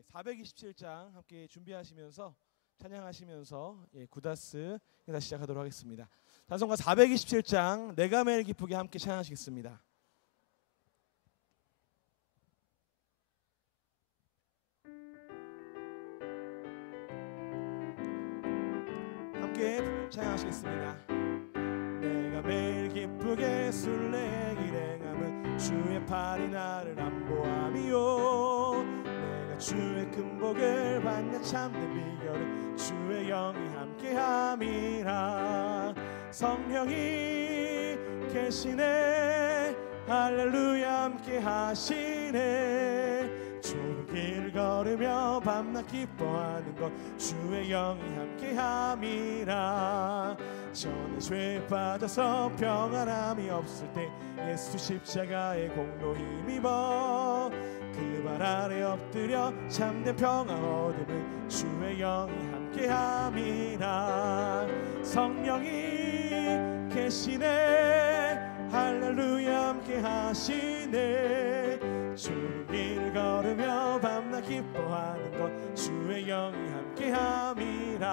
427장 함께 준비하시면서 찬양하시면서 구다스 다시 시작하도록 하겠습니다. 찬송가 427장 내가 매일 기쁘게 함께 찬양하시겠습니다. 함께 찬양하시겠습니다. 내가 매일 기쁘게 술래길 행함은 주의 팔이 나를 안보함이요, 내가 주의 큰 복을 받는 참된 비결은 주의 영이 함께함이라. 성령이 계시네, 할렐루야 함께하시네. 좁은 길 걸으며 밤낮 기뻐하는 것 주의 영이 함께함이라. 저는 죄에 빠져서 평안함이 없을 때 예수 십자가의 공로 힘입어 그 발 아래 엎드려 참된 평안 얻음은 주의 영이 함께함이라. 성령이 계시네, 할렐루야 함께하시네. 좁은 길 걸으며 밤낮 기뻐하는 것 주의 영이 함께함이라.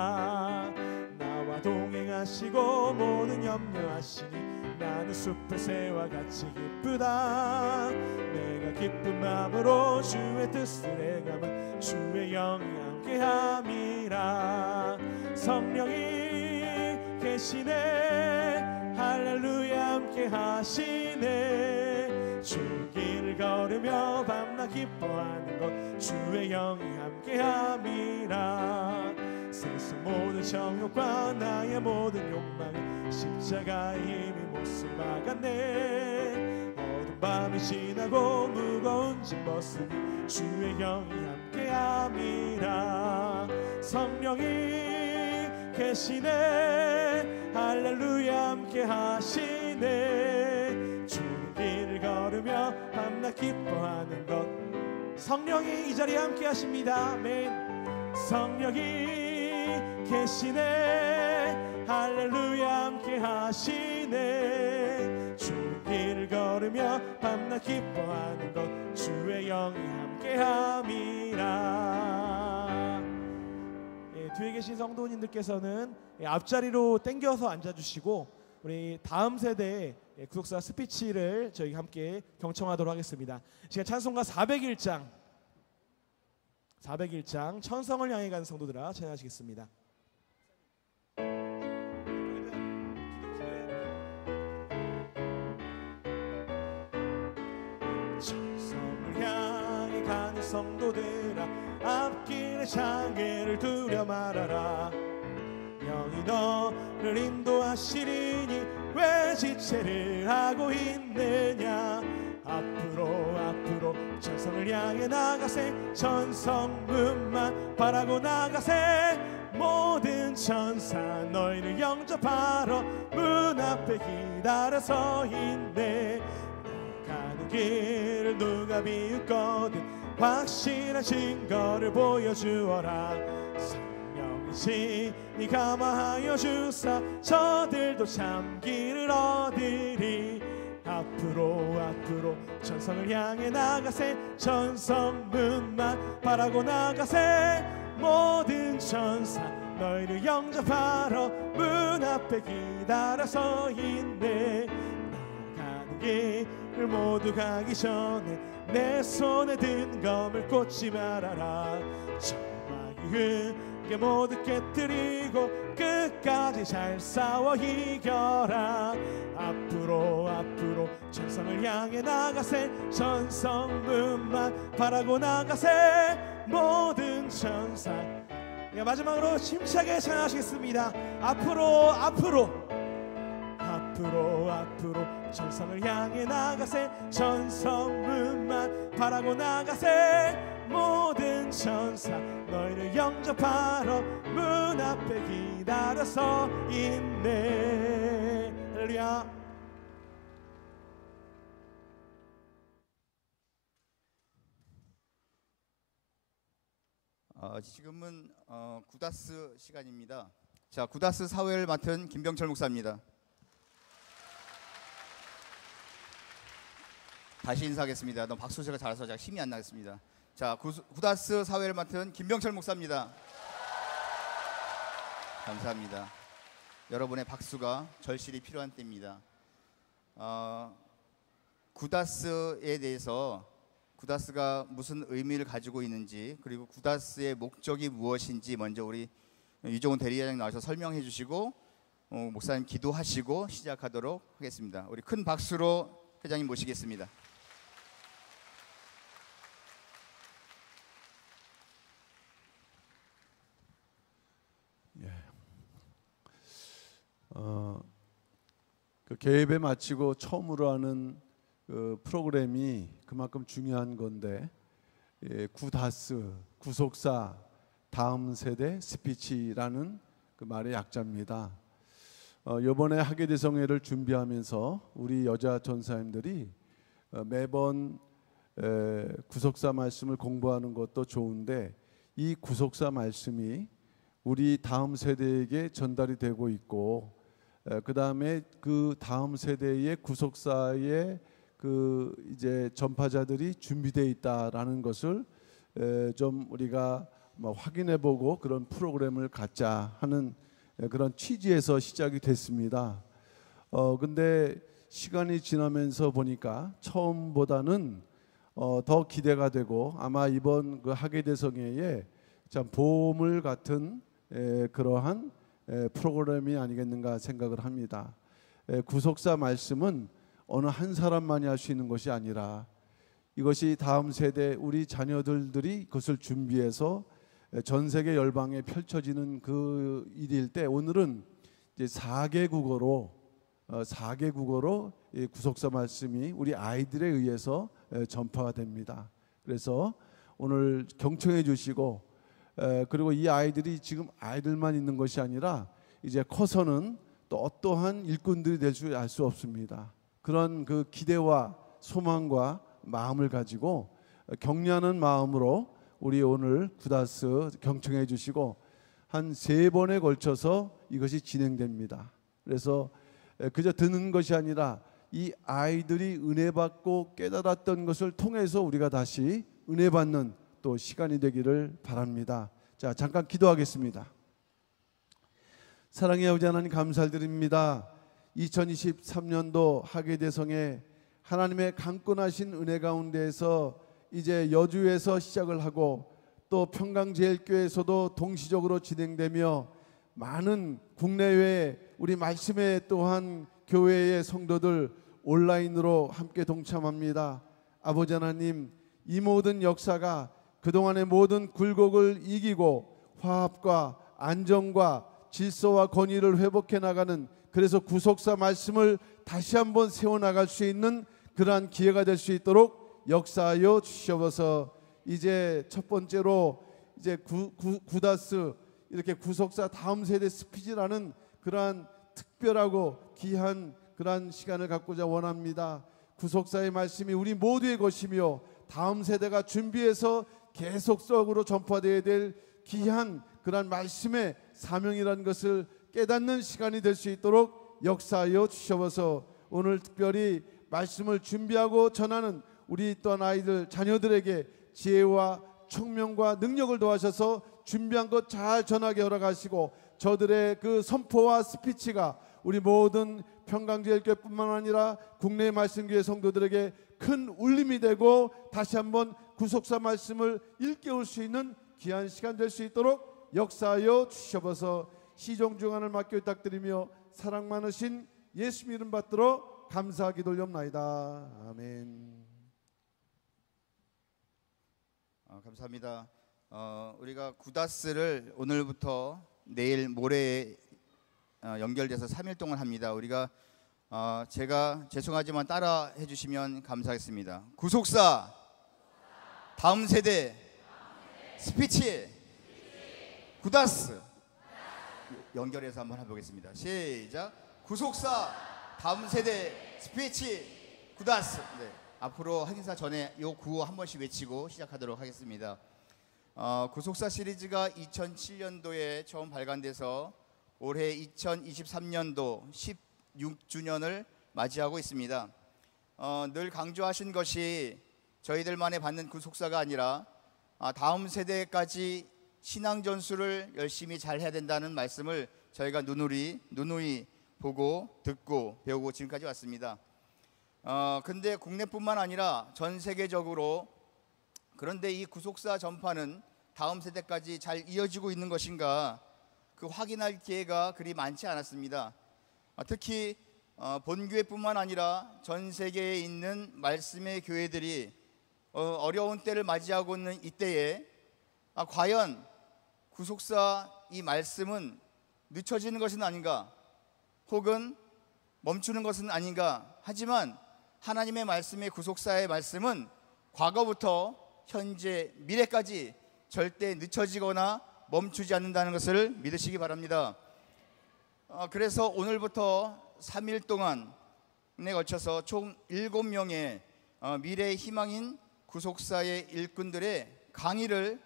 나와 동행하시고 모든 염려하시니 나는 숲의 새와 같이 기쁘다. 내가 기쁜 마음으로 주의 뜻을 행함은 주의 영이 함께함이라. 성령이 계시네, 할렐루야 함께하시네. 좁은 길을 걸으며 밤낮 기뻐하는 것 주의 영이 함께함이라. 세상 모든 정욕과 나의 모든 욕망은 십자가의 힘이 몫을 막았네. 어두운 밤이 지나고 무거운 짐 벗으니 주의 영이 함께함이라. 성령이 계시네, 할렐루야 함께하시네. 좁은 길을 걸으며 밤낮 기뻐하는 것 성령이 이 자리에 함께하십니다. 아멘. 성령이 계시네, 할렐루야 함께하시네. 좁은 길을 걸으며 밤낮 기뻐하는 것 주의 영이 함께함이라. 뒤에 계신 성도님들께서는 앞자리로 당겨서 앉아주시고 우리 다음 세대의 구속사 스피치를 저희 함께 경청하도록 하겠습니다. 지금 찬송가 401장 천성을 향해 가는 성도들아 찬양하시겠습니다. 천성을 향해 가는 성도들아 앞길에 장애를 두려 말아라. 영이 너를 인도하시리니 왜 지체를 하고 있느냐. 앞으로 천성을 향해 나가세. 천성문만 바라고 나가세. 모든 천사 너희를 영접하러 문 앞에 기다려 서 있네. 가는 길을 누가 비웃거든 확실한 증거를 보여주어라. 성령이시 니 감화하여 주사 저들도 참 길을 얻으리. 앞으로 천성을 향해 나가세. 천성문만 바라고 나가세. 모든 천사 너희를 영접하러 문 앞에 기다려 서 있네. 나가는 길을 모두 가기 전에 내 손에 든 검을 꽂지 말아라. 정막이 흐게 모두 깨뜨리고 끝까지 잘 싸워 이겨라. 앞으로 천성을 향해 나가세. 천성문만 바라고 나가세. 모든 천사. 마지막으로 힘차게 찬양하시겠습니다. 앞으로 천성을 향해 나가세. 천성문만 바라고 나가세. 모든 천사 너희를 영접하러 문 앞에 기다려 서 있네. 할렐루야. 지금은 구다스 시간입니다. 자, 구다스 사회를 맡은 김병철 목사입니다. 다시 인사하겠습니다. 너무 박수 제가 잘해서 제가 힘이 안 나겠습니다. 자, 구다스 사회를 맡은 김병철 목사입니다. 감사합니다. 여러분의 박수가 절실히 필요한 때입니다. 구다스에 대해서 구다스가 무슨 의미를 가지고 있는지, 그리고 구다스의 목적이 무엇인지 먼저 우리 유종훈 대리회장 나와서 설명해 주시고 목사님 기도하시고 시작하도록 하겠습니다. 우리 큰 박수로 회장님 모시겠습니다. 그 개회배 마치고 처음으로 하는 그 프로그램이 그만큼 중요한 건데, 구다스, 구속사, 다음 세대 스피치라는 그 말의 약자입니다. 이번에 하계대성회를 준비하면서 우리 여자 전사님들이 매번 구속사 말씀을 공부하는 것도 좋은데, 이 구속사 말씀이 우리 다음 세대에게 전달이 되고 있고, 그 다음에 그 다음 세대의 구속사의 그 이제 전파자들이 준비되어 있다라는 것을 좀 우리가 확인해보고 그런 프로그램을 갖자 하는 그런 취지에서 시작이 됐습니다. 근데 시간이 지나면서 보니까 처음보다는 더 기대가 되고, 아마 이번 그 하계대성회에 참 보물 같은 그러한 프로그램이 아니겠는가 생각을 합니다. 구속사 말씀은 어느 한 사람만이 할 수 있는 것이 아니라, 이것이 다음 세대 우리 자녀들이 그것을 준비해서 전 세계 열방에 펼쳐지는 그 일일 때, 오늘은 이제 4개 국어로 이 구속사 말씀이 우리 아이들에 의해서 전파가 됩니다. 그래서 오늘 경청해 주시고, 그리고 이 아이들이 지금 아이들만 있는 것이 아니라 이제 커서는 또 어떠한 일꾼들이 될 줄 알 수 없습니다. 그런 그 기대와 소망과 마음을 가지고 격려하는 마음으로 우리 오늘 구다스 경청해 주시고, 한 3번에 걸쳐서 이것이 진행됩니다. 그래서 그저 듣는 것이 아니라 이 아이들이 은혜 받고 깨달았던 것을 통해서 우리가 다시 은혜 받는 또 시간이 되기를 바랍니다. 자, 잠깐 기도하겠습니다. 사랑의 아버지 하나님, 감사드립니다. 2023년도 하계대성회 하나님의 강권하신 은혜 가운데에서 이제 여주에서 시작을 하고, 또 평강제일교회에서도 동시적으로 진행되며, 많은 국내외 우리 말씀에 또한 교회의 성도들 온라인으로 함께 동참합니다. 아버지 하나님, 이 모든 역사가 그동안의 모든 굴곡을 이기고 화합과 안정과 질서와 권위를 회복해 나가는, 그래서 구속사 말씀을 다시 한번 세워나갈 수 있는 그러한 기회가 될 수 있도록 역사하여 주시옵소서. 이제 첫 번째로 이제 구다스, 이렇게 구속사 다음 세대 스피치라는 그러한 특별하고 귀한 그러한 시간을 갖고자 원합니다. 구속사의 말씀이 우리 모두의 것이며 다음 세대가 준비해서 계속적으로 전파되어야 될 귀한 그러한 말씀의 사명이라는 것을 깨닫는 시간이 될 수 있도록 역사하여 주시옵소서. 오늘 특별히 말씀을 준비하고 전하는 우리 또한 아이들 자녀들에게 지혜와 총명과 능력을 도와셔서 준비한 것 잘 전하게 허락하시고, 저들의 그 선포와 스피치가 우리 모든 평강제일교회뿐만 아니라 국내 말씀교회 성도들에게 큰 울림이 되고 다시 한번 구속사 말씀을 일깨울 수 있는 귀한 시간 될 수 있도록 역사하여 주시옵소서. 시종중안을 맡겨 부탁드리며 사랑 많으신 예수님 이름 받들어 감사하기 돌려옵나이다. 아멘. 감사합니다. 우리가 구다스를 오늘부터 내일 모레에 연결돼서 3일 동안 합니다. 우리가 제가 죄송하지만 따라 해주시면 감사하겠습니다. 구속사 다음 세대 스피치 구다스, 연결해서 한번 해보겠습니다. 시작. 구속사 다음 세대 스피치 구다스. 네. 앞으로 행사 전에 요 구호 한 번씩 외치고 시작하도록 하겠습니다. 구속사 시리즈가 2007년도에 처음 발간돼서 올해 2023년도 16주년을 맞이하고 있습니다. 늘 강조하신 것이 저희들만의 받는 구속사가 아니라 다음 세대까지 신앙 전수를 열심히 잘 해야 된다는 말씀을 저희가 누누이 보고 듣고 배우고 지금까지 왔습니다. 근데 국내뿐만 아니라 전 세계적으로 그런데 이 구속사 전파는 다음 세대까지 잘 이어지고 있는 것인가 그 확인할 기회가 그리 많지 않았습니다. 특히 본교회뿐만 아니라 전 세계에 있는 말씀의 교회들이 어려운 때를 맞이하고 있는 이때에 과연 구속사 이 말씀은 늦춰지는 것은 아닌가 혹은 멈추는 것은 아닌가. 하지만 하나님의 말씀의 구속사의 말씀은 과거부터 현재 미래까지 절대 늦춰지거나 멈추지 않는다는 것을 믿으시기 바랍니다. 그래서 오늘부터 3일 동안에 걸쳐서 총 7명의 미래의 희망인 구속사의 일꾼들의 강의를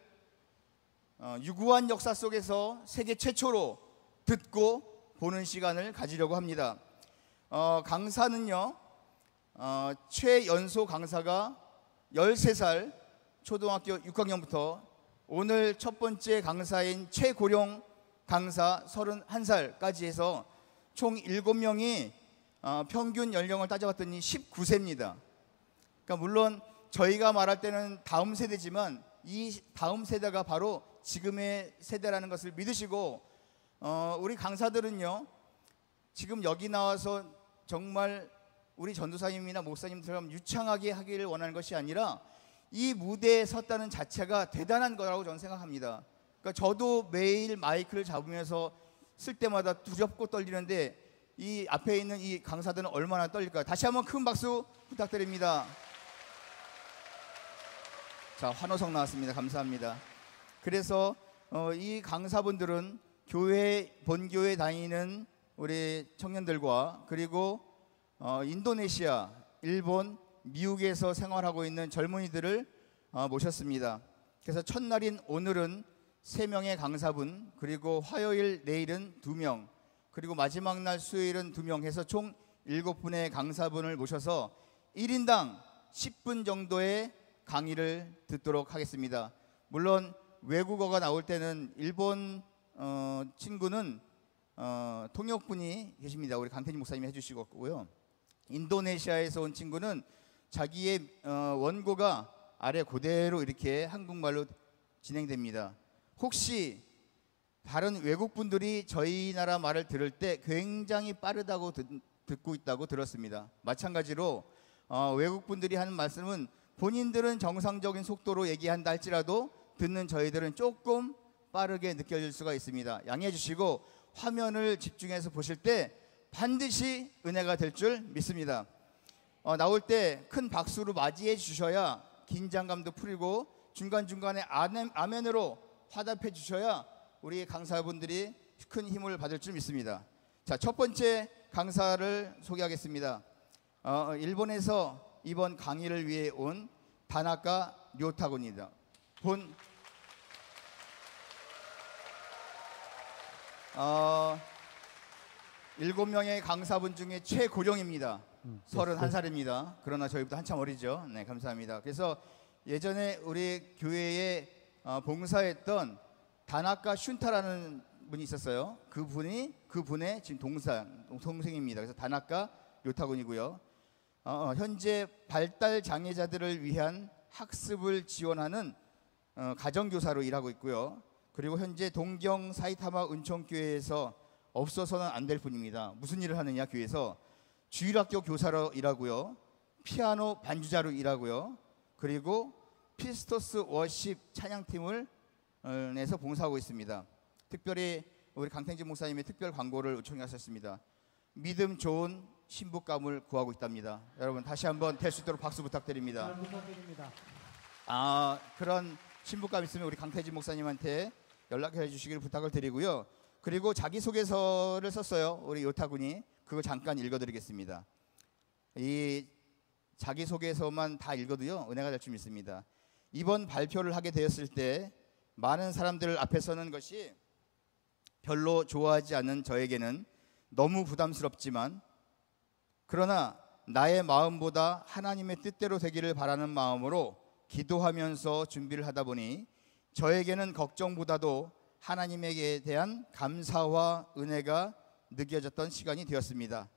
유구한 역사 속에서 세계 최초로 듣고 보는 시간을 가지려고 합니다. 강사는요, 최연소 강사가 13살 초등학교 6학년부터 오늘 첫 번째 강사인 최고령 강사 31살까지 해서 총 7명이 평균 연령을 따져봤더니 19세입니다. 그러니까 물론 저희가 말할 때는 다음 세대지만 이 다음 세대가 바로 지금의 세대라는 것을 믿으시고 우리 강사들은요 지금 여기 나와서 정말 우리 전도사님이나 목사님처럼 유창하게 하기를 원하는 것이 아니라 이 무대에 섰다는 자체가 대단한 거라고 저는 생각합니다. 그러니까 저도 매일 마이크를 잡으면서 쓸 때마다 두렵고 떨리는데 이 앞에 있는 이 강사들은 얼마나 떨릴까요? 다시 한번 큰 박수 부탁드립니다. 자, 환호성 나왔습니다. 감사합니다. 그래서 이 강사분들은 본교회 다니는 우리 청년들과 그리고 인도네시아, 일본, 미국에서 생활하고 있는 젊은이들을 모셨습니다. 그래서 첫날인 오늘은 3명의 강사분, 그리고 화요일 내일은 2명, 그리고 마지막 날 수요일은 2명 해서 총 7분의 강사분을 모셔서 1인당 10분 정도의 강의를 듣도록 하겠습니다. 물론 외국어가 나올 때는 일본 친구는 통역분이 계십니다. 우리 강태진 목사님이 해주시고요. 인도네시아에서 온 친구는 자기의 원고가 아래 그대로 이렇게 한국말로 진행됩니다. 혹시 다른 외국 분들이 저희 나라 말을 들을 때 굉장히 빠르다고 듣고 있다고 들었습니다. 마찬가지로 외국 분들이 하는 말씀은 본인들은 정상적인 속도로 얘기한다 할지라도 듣는 저희들은 조금 빠르게 느껴질 수가 있습니다. 양해해 주시고 화면을 집중해서 보실 때 반드시 은혜가 될 줄 믿습니다. 나올 때 큰 박수로 맞이해 주셔야 긴장감도 풀리고 중간중간에 아멘으로 화답해 주셔야 우리 강사분들이 큰 힘을 받을 줄 믿습니다. 자, 첫 번째 강사를 소개하겠습니다. 일본에서 이번 강의를 위해 온 다나카 료타군입니다. 7명의 강사분 중에 최고령입니다. 31살입니다. 그러나 저희보다 한참 어리죠. 네, 감사합니다. 그래서 예전에 우리 교회에 봉사했던 다나카 슌타라는 분이 있었어요. 그분의 지금 동생입니다. 그래서 다나카 료타군이고요. 현재 발달 장애자들을 위한 학습을 지원하는 가정교사로 일하고 있고요. 그리고 현재 동경 사이타마 은총교회에서 없어서는 안 될 분입니다. 무슨 일을 하느냐, 교회에서 주일학교 교사로 일하고요, 피아노 반주자로 일하고요, 그리고 피스토스 워십 찬양팀을 내서 봉사하고 있습니다. 특별히 우리 강태진 목사님의 특별 광고를 요청하셨습니다. 믿음 좋은 신부감을 구하고 있답니다. 여러분 다시 한번 될 수 있도록 박수 부탁드립니다. 그런 신부감 있으면 우리 강태진 목사님한테 연락해 주시기를 부탁을 드리고요. 그리고 자기소개서를 썼어요. 우리 요타군이. 그거 잠깐 읽어드리겠습니다. 이 자기소개서만 다 읽어도요 은혜가 될 줄 믿습니다. 이번 발표를 하게 되었을 때 많은 사람들 앞에 서는 것이 별로 좋아하지 않는 저에게는 너무 부담스럽지만, 그러나 나의 마음보다 하나님의 뜻대로 되기를 바라는 마음으로 기도하면서 준비를 하다 보니 저에게는 걱정보다도 하나님에게 대한 감사와 은혜가 느껴졌던 시간이 되었습니다.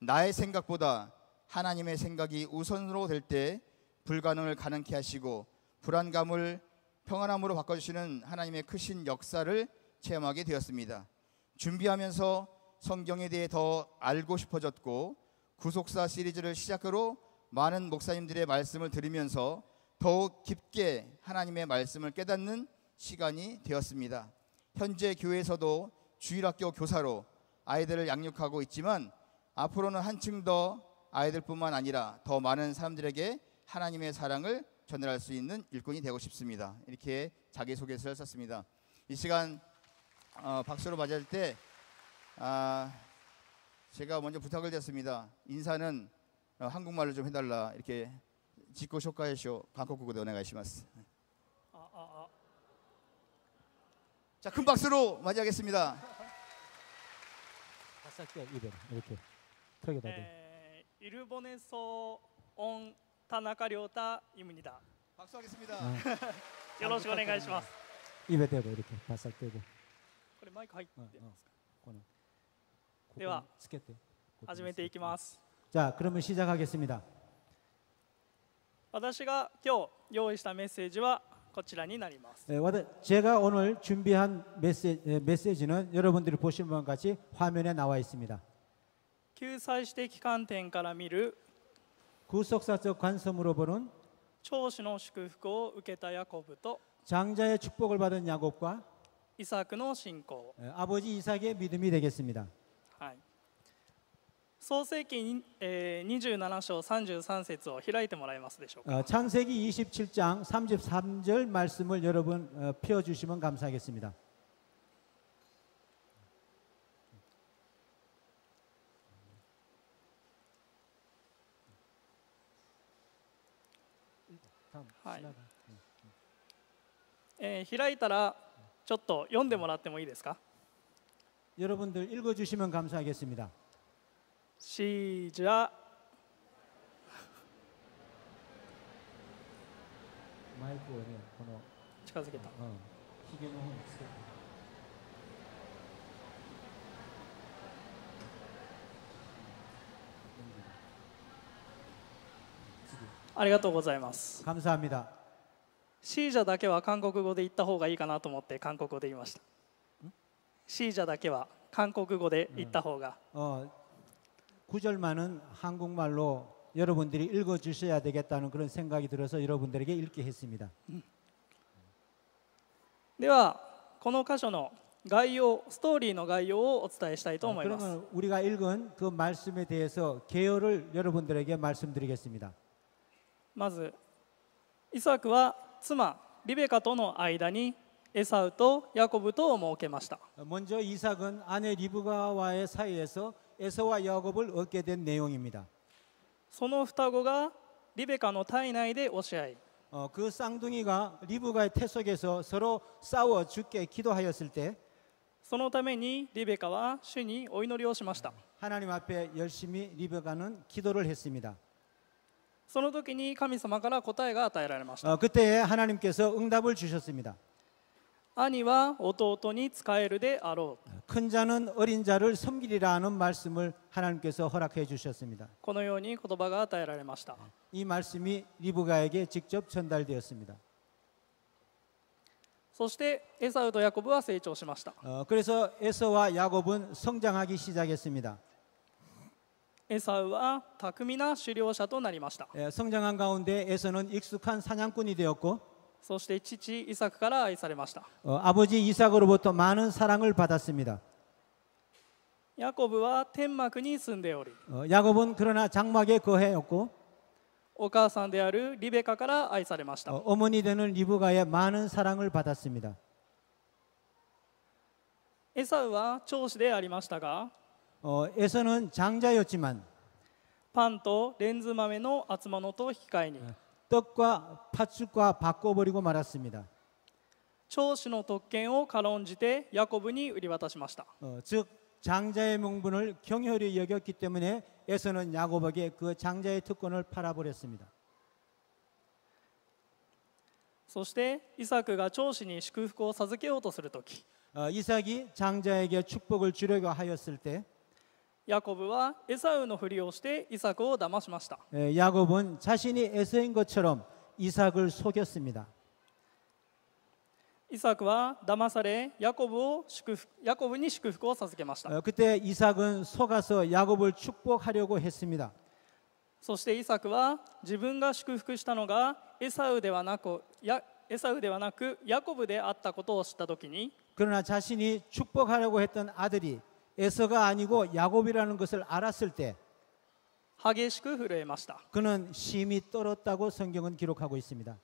나의 생각보다 하나님의 생각이 우선으로 될 때 불가능을 가능케 하시고 불안감을 평안함으로 바꿔주시는 하나님의 크신 역사를 체험하게 되었습니다. 준비하면서 성경에 대해 더 알고 싶어졌고 구속사 시리즈를 시작으로 많은 목사님들의 말씀을 들으면서 더욱 깊게 하나님의 말씀을 깨닫는 시간이 되었습니다. 현재 교회에서도 주일학교 교사로 아이들을 양육하고 있지만 앞으로는 한층 더 아이들뿐만 아니라 더 많은 사람들에게 하나님의 사랑을 전달할 수 있는 일꾼이 되고 싶습니다. 이렇게 자기소개서를 썼습니다. 이 시간 박수로 맞이할 때 제가 먼저 부탁을 드렸습니다. 인사는 한국말로 좀 해달라. 이렇게 지코 쇼카이쇼 한국어로 오네가이시마스. 자, 큰 박수로 맞이하겠습니다. 이렇게 턱에다 일본에서 온 타나카 료타입니다. 박수하겠습니다. よろしくお願いします。 입에 대고 이렇게 바싹 대고. これマイク入ってますか？ 거는 では 스케트. 始めていきます。 자, 그러면 시작하겠습니다. 私が今日用意したメッセージはこちらになります。 제가 오늘 준비한 메시지는 여러분들이 보신 바와 같이 화면에 나와 있습니다. 救済史的観点から見る 구속사적 관점으로 보는 長子の祝福を受けたヤコブと 장자의 축복을 받은 야곱과 イサクの信仰。 아버지 이삭의 믿음이 되겠습니다. はい。創世記27章33節を開いてもらえますでしょうか。 창세기 27장 33절 말씀을 여러분 펴주시면 감사하겠습니다.はい。開いたらちょっと読んでもらってもいいですか。 여러분들 읽어주시면 감사하겠습니다. 시작. 마이크에 近づけた。 기계는ありがとうございます。 감사합니다. シージャだけは韓国語で言った方がいいかなと思って韓国語で言いました。シージャだけは韓国語で言った方が。 구절만은 한국말로 여러분들이 읽어주셔야 되겠다는 그런 생각이 들어서 여러분들에게 읽게 했습니다. ではこの箇所の概要、ストーリーの概要をお伝えしたいと思います。 그러면 우리가 읽은 그 말씀에 대해서 개요를 여러분들에게 말씀드리겠습니다. まずイサクは妻リベカとの間にエサウとヤコブとを設けました。 먼저 이삭은 아내 리브가와의 사이에서 에서와 야곱을 얻게 된 내용입니다. その双子がリベカの体内で押し合い、 그 쌍둥이가 리브가의 태 속에서 서로 싸워 죽게 기도하였을 때 そのためにリベカは主にお祈りをしました。 하나님 앞에 열심히 리브가는 기도를 했습니다. その時に神様から答えが与えられました。 그때에 하나님께서 응답을 주셨습니다. 兄は弟に仕えるであろう。 큰 자는 어린 자를 섬기리라는 말씀을 하나님께서 허락해 주셨습니다. このように言葉が与えられました。 이 말씀이 리브가에게 직접 전달되었습니다. そしてエサウとヤコブは成長しました。 그래서 에서와 야곱은 성장하기 시작했습니다. エサウは巧みな狩猟者となりました。 성장한 가운데 에서는 익숙한 사냥꾼이 되었고 そして父イサクから愛されました。 아버지 이삭으로부터 많은 사랑을 받았습니다. ヤコブは天幕に住んでおり、 야곱은 그러나 장막에 거해였고 お母さんであるリベカから愛されました。 어머니 되는 리브가의 많은 사랑을 받았습니다. エサウは長子でありましたが、 에서는 장자였지만 パンとレンズ豆の厚物と引き換えに 떡과 팥죽과 바꿔버리고 말았습니다. 長子の特権を軽んじてヤコブに売り渡しました。 즉 장자의 명분을 경혈히 여겼기 때문에 에서는 야곱에게 그 장자의 특권을 팔아버렸습니다. そしてイサクが長子に祝福を授けようとするとき、 이삭이 장자에게 축복을 주려고 하였을 때 ヤコブはエサウのふりをしてイサクを騙しました。 야곱은 자신이 에서인 것처럼 이삭을 속였습니다. イサクは騙されヤコブに祝福を授けました。 그때 이삭은 속아서 야곱을 축복하려고 했습니다. そしてイサクは自分が祝福したのがエサウではなくヤコブであったことを知ったときに、 그러나 자신이 축복하려고 했던 아들이 에서가 아니고 야곱이라는 것을 알았을 때 激しく震えました。 그는 심히 떨었다고 성경은 기록하고 있습니다.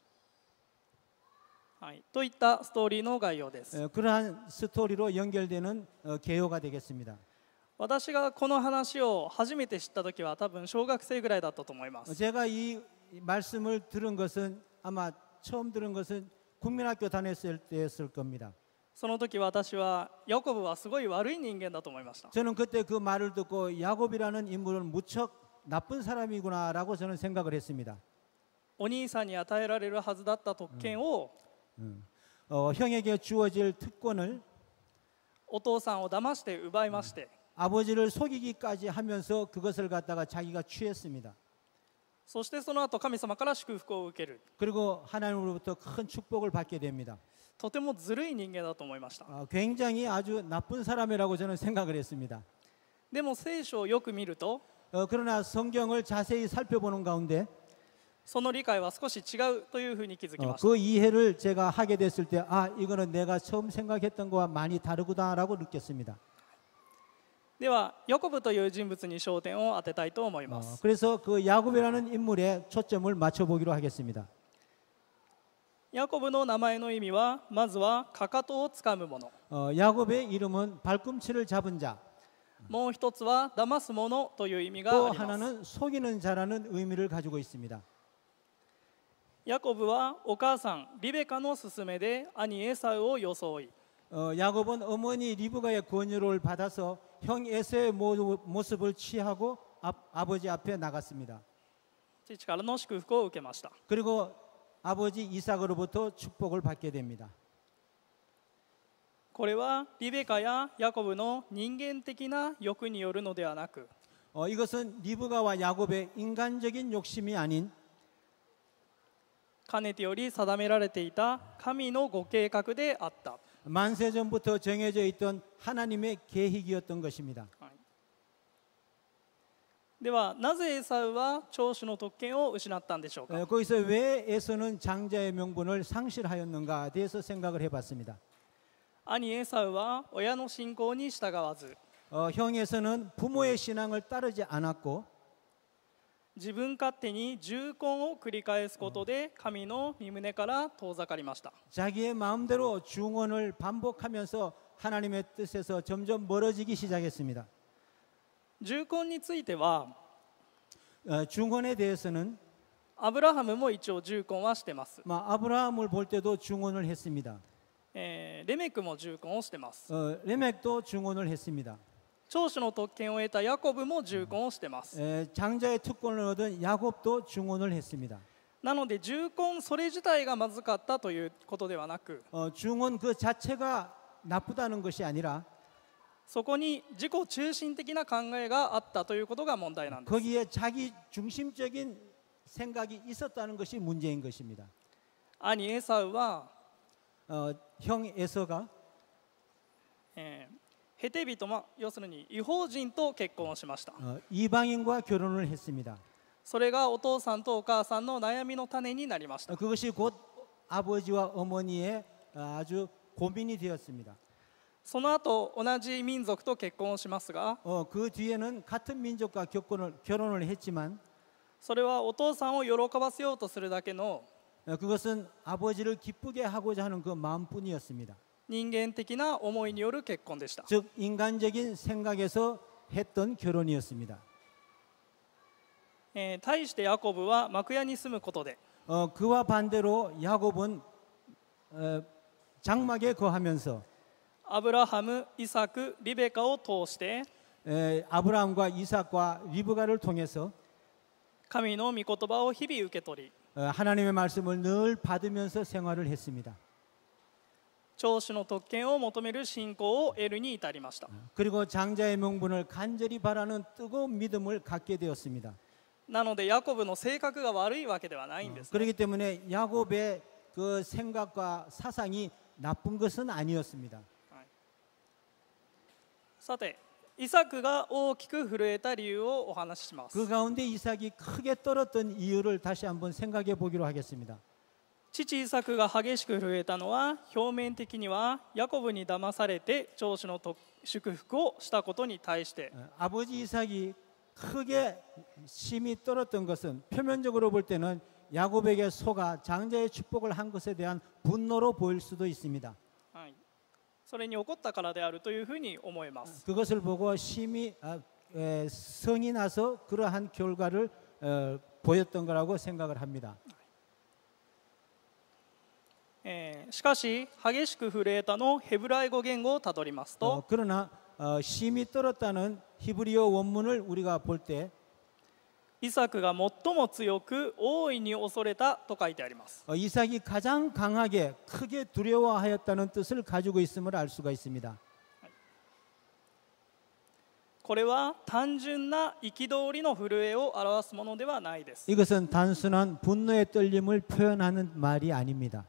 はい、といったストーリーの概要です。 그러한 스토리로 연결되는 개요가 되겠습니다. 私がこの話を初めて知ったときは多分小学生ぐらいだったと思います。 제가 이 말씀을 들은 것은 아마 처음 들은 것은 국민학교 다녔을 때였을 겁니다. その時私はヤコブはすごい悪い人間だと思いました。 저는 그때 그 말을 듣고 야곱이라는 인물은 무척 나쁜 사람이구나라고 저는 생각을 했습니다. お兄さんに与えられるはずだった特権を 형에게 주어질 특권을 お父さんを騙して奪いまして、 아버지를 속이기까지 하면서 그것을 갖다가 자기가 취했습니다. そしてその後神様から祝福を受ける。 그리고 하나님으로부터 큰 축복을 받게 됩니다. とてもずるい人間だと思いました。 굉장히 아주 나쁜 사람이라고 저는 생각을 했습니다. でも聖書をよく見ると 그러나 성경을 자세히 살펴보는 가운데 その理解は少し違うというふうに気づきました。 그 이해를 제가 하게 됐을 때 이거는 내가 처음 생각했던 거와 많이 다르구나라고 느꼈습니다. ではヤコブという人物に焦点を当てたいと思います。 그래서 그 야곱이라는 인물에 초점을 맞춰보기로 하겠습니다. ヤコブの名前の意味はまずはかかとをつかむもの、 야곱의 이름은 발꿈치를 잡은 자, もう一つは騙すものという意味が 또 あります。 하나는 속이는 자라는 의미를 가지고 있습니다. ヤコブはお母さんリベカの勧めで兄エサウを装い、 야곱은 어머니 리브가의 권유를 받아서 형 에서의 모습을 취하고 아버지 앞에 나갔습니다. 父からの祝福を受けました。 그리고 아버지 이삭으로부터 축복을 받게 됩니다. これはリベカやヤコブの人間的な欲によるのではなく、 이것은 리브가와 야곱의 인간적인 욕심이 아닌 かねてより定められていた神のご計画であった。 만세전부터 정해져 있던 하나님의 계획이었던 것입니다. ではなぜエサウは長子の特権を失ったんでしょうか。 거기서 왜 에서는 장자의 명분을 상실하였는가에 대해서 생각을 해봤습니다. 兄エサウは親の信仰に従わず、 형 에서는 부모의 신앙을 따르지 않았고 自分勝手に従婚を繰り返すことで神の御胸から遠ざかりました。 자기의 마음대로 중언을 반복하면서 하나님의 뜻에서 점점 멀어지기 시작했습니다. 従婚については 중언에 대해서는 アブラハムも一応従婚はしてます。 아브라함을 볼 때도 중언을 했습니다. レメクも従婚をしてます。 레멕도 중언을 했습니다. 長子の特権を得たヤコブも従婚をしてます。 장자의 특권을 얻은 야곱도 중언을 했습니다. なので従婚それ自体がまずかったということではなく、 중언 그 자체가 나쁘다는 것이 아니라 そこに自己中心的な考えがあったということが問題なんです。 거기에 자기 중심적인 생각이 있었다는 것이 문제인 것입니다. 兄エサウは、형 에서가 ヘテ人、要するに異邦人と結婚をしました。 이방인과 결혼을 했습니다. それがお父さんとお母さんの悩みの種になりました。 그것이 곧 아버지와 어머니의 아주 고민이 되었습니다. その後同じ民族と結婚をしますが、 그 뒤에는 같은 민족과 결혼을 했지만 それはお父さんを喜ばせようとするだけの 그것은 아버지를 기쁘게 하고자 하는 그 마음뿐이었습니다. 人間的な思いによる結婚でした。 즉 인간적인 생각에서 했던 결혼이었습니다. 対してヤコブは幕屋に住むことで 그와 반대로 야곱은 장막에 거하면서 アブラハム、イサク、リベカを通して 아브라함과 이삭과 리브가를 통해서 神の御言葉を日々受け取り 하나님의 말씀을 늘 받으면서 생활을 했습니다. 長子の特権を求める信仰を得るに至りました。 그리고 장자의 명분을 간절히 바라는 뜨거운 믿음을 갖게 되었습니다. なのでヤコブの性格が悪いわけではないんですね。 그렇기 때문에 야곱의 그 생각과 사상이 나쁜 것은 아니었습니다. さて、イサクが大きく震えた理由をお話しします。 그 가운데 이삭이 크게 떨었던 이유를 다시 한번 생각해 보기로 하겠습니다. 父イサクが激しく震えたのは表面的にはヤコブに騙されて長子の祝福をしたことに対して 아버지 이삭이 크게 심히 떨었던 것은 표면적으로 볼 때는 야곱에게 속아 장자의 축복을 한 것에 대한 분노로 보일 수도 있습니다. はい、それに怒ったからであるというふうに思います。 그것을 보고 심히 성이 나서 그러한 결과를 보였던 거라고 생각을 합니다. しかし激しく震えたのヘブライ語言語をたどりますと 그러나 심히 떨었다는 히브리어 원문을 우리가 볼 때 イサクが最も強く大いに恐れたと書いてあります。 이삭이 가장 강하게 크게 두려워하였다는 뜻을 가지고 있음을 알 수가 있습니다. これは単純な憤りの震えを表すものではないです。 이것은 단순한 분노의 떨림을 표현하는 말이 아닙니다.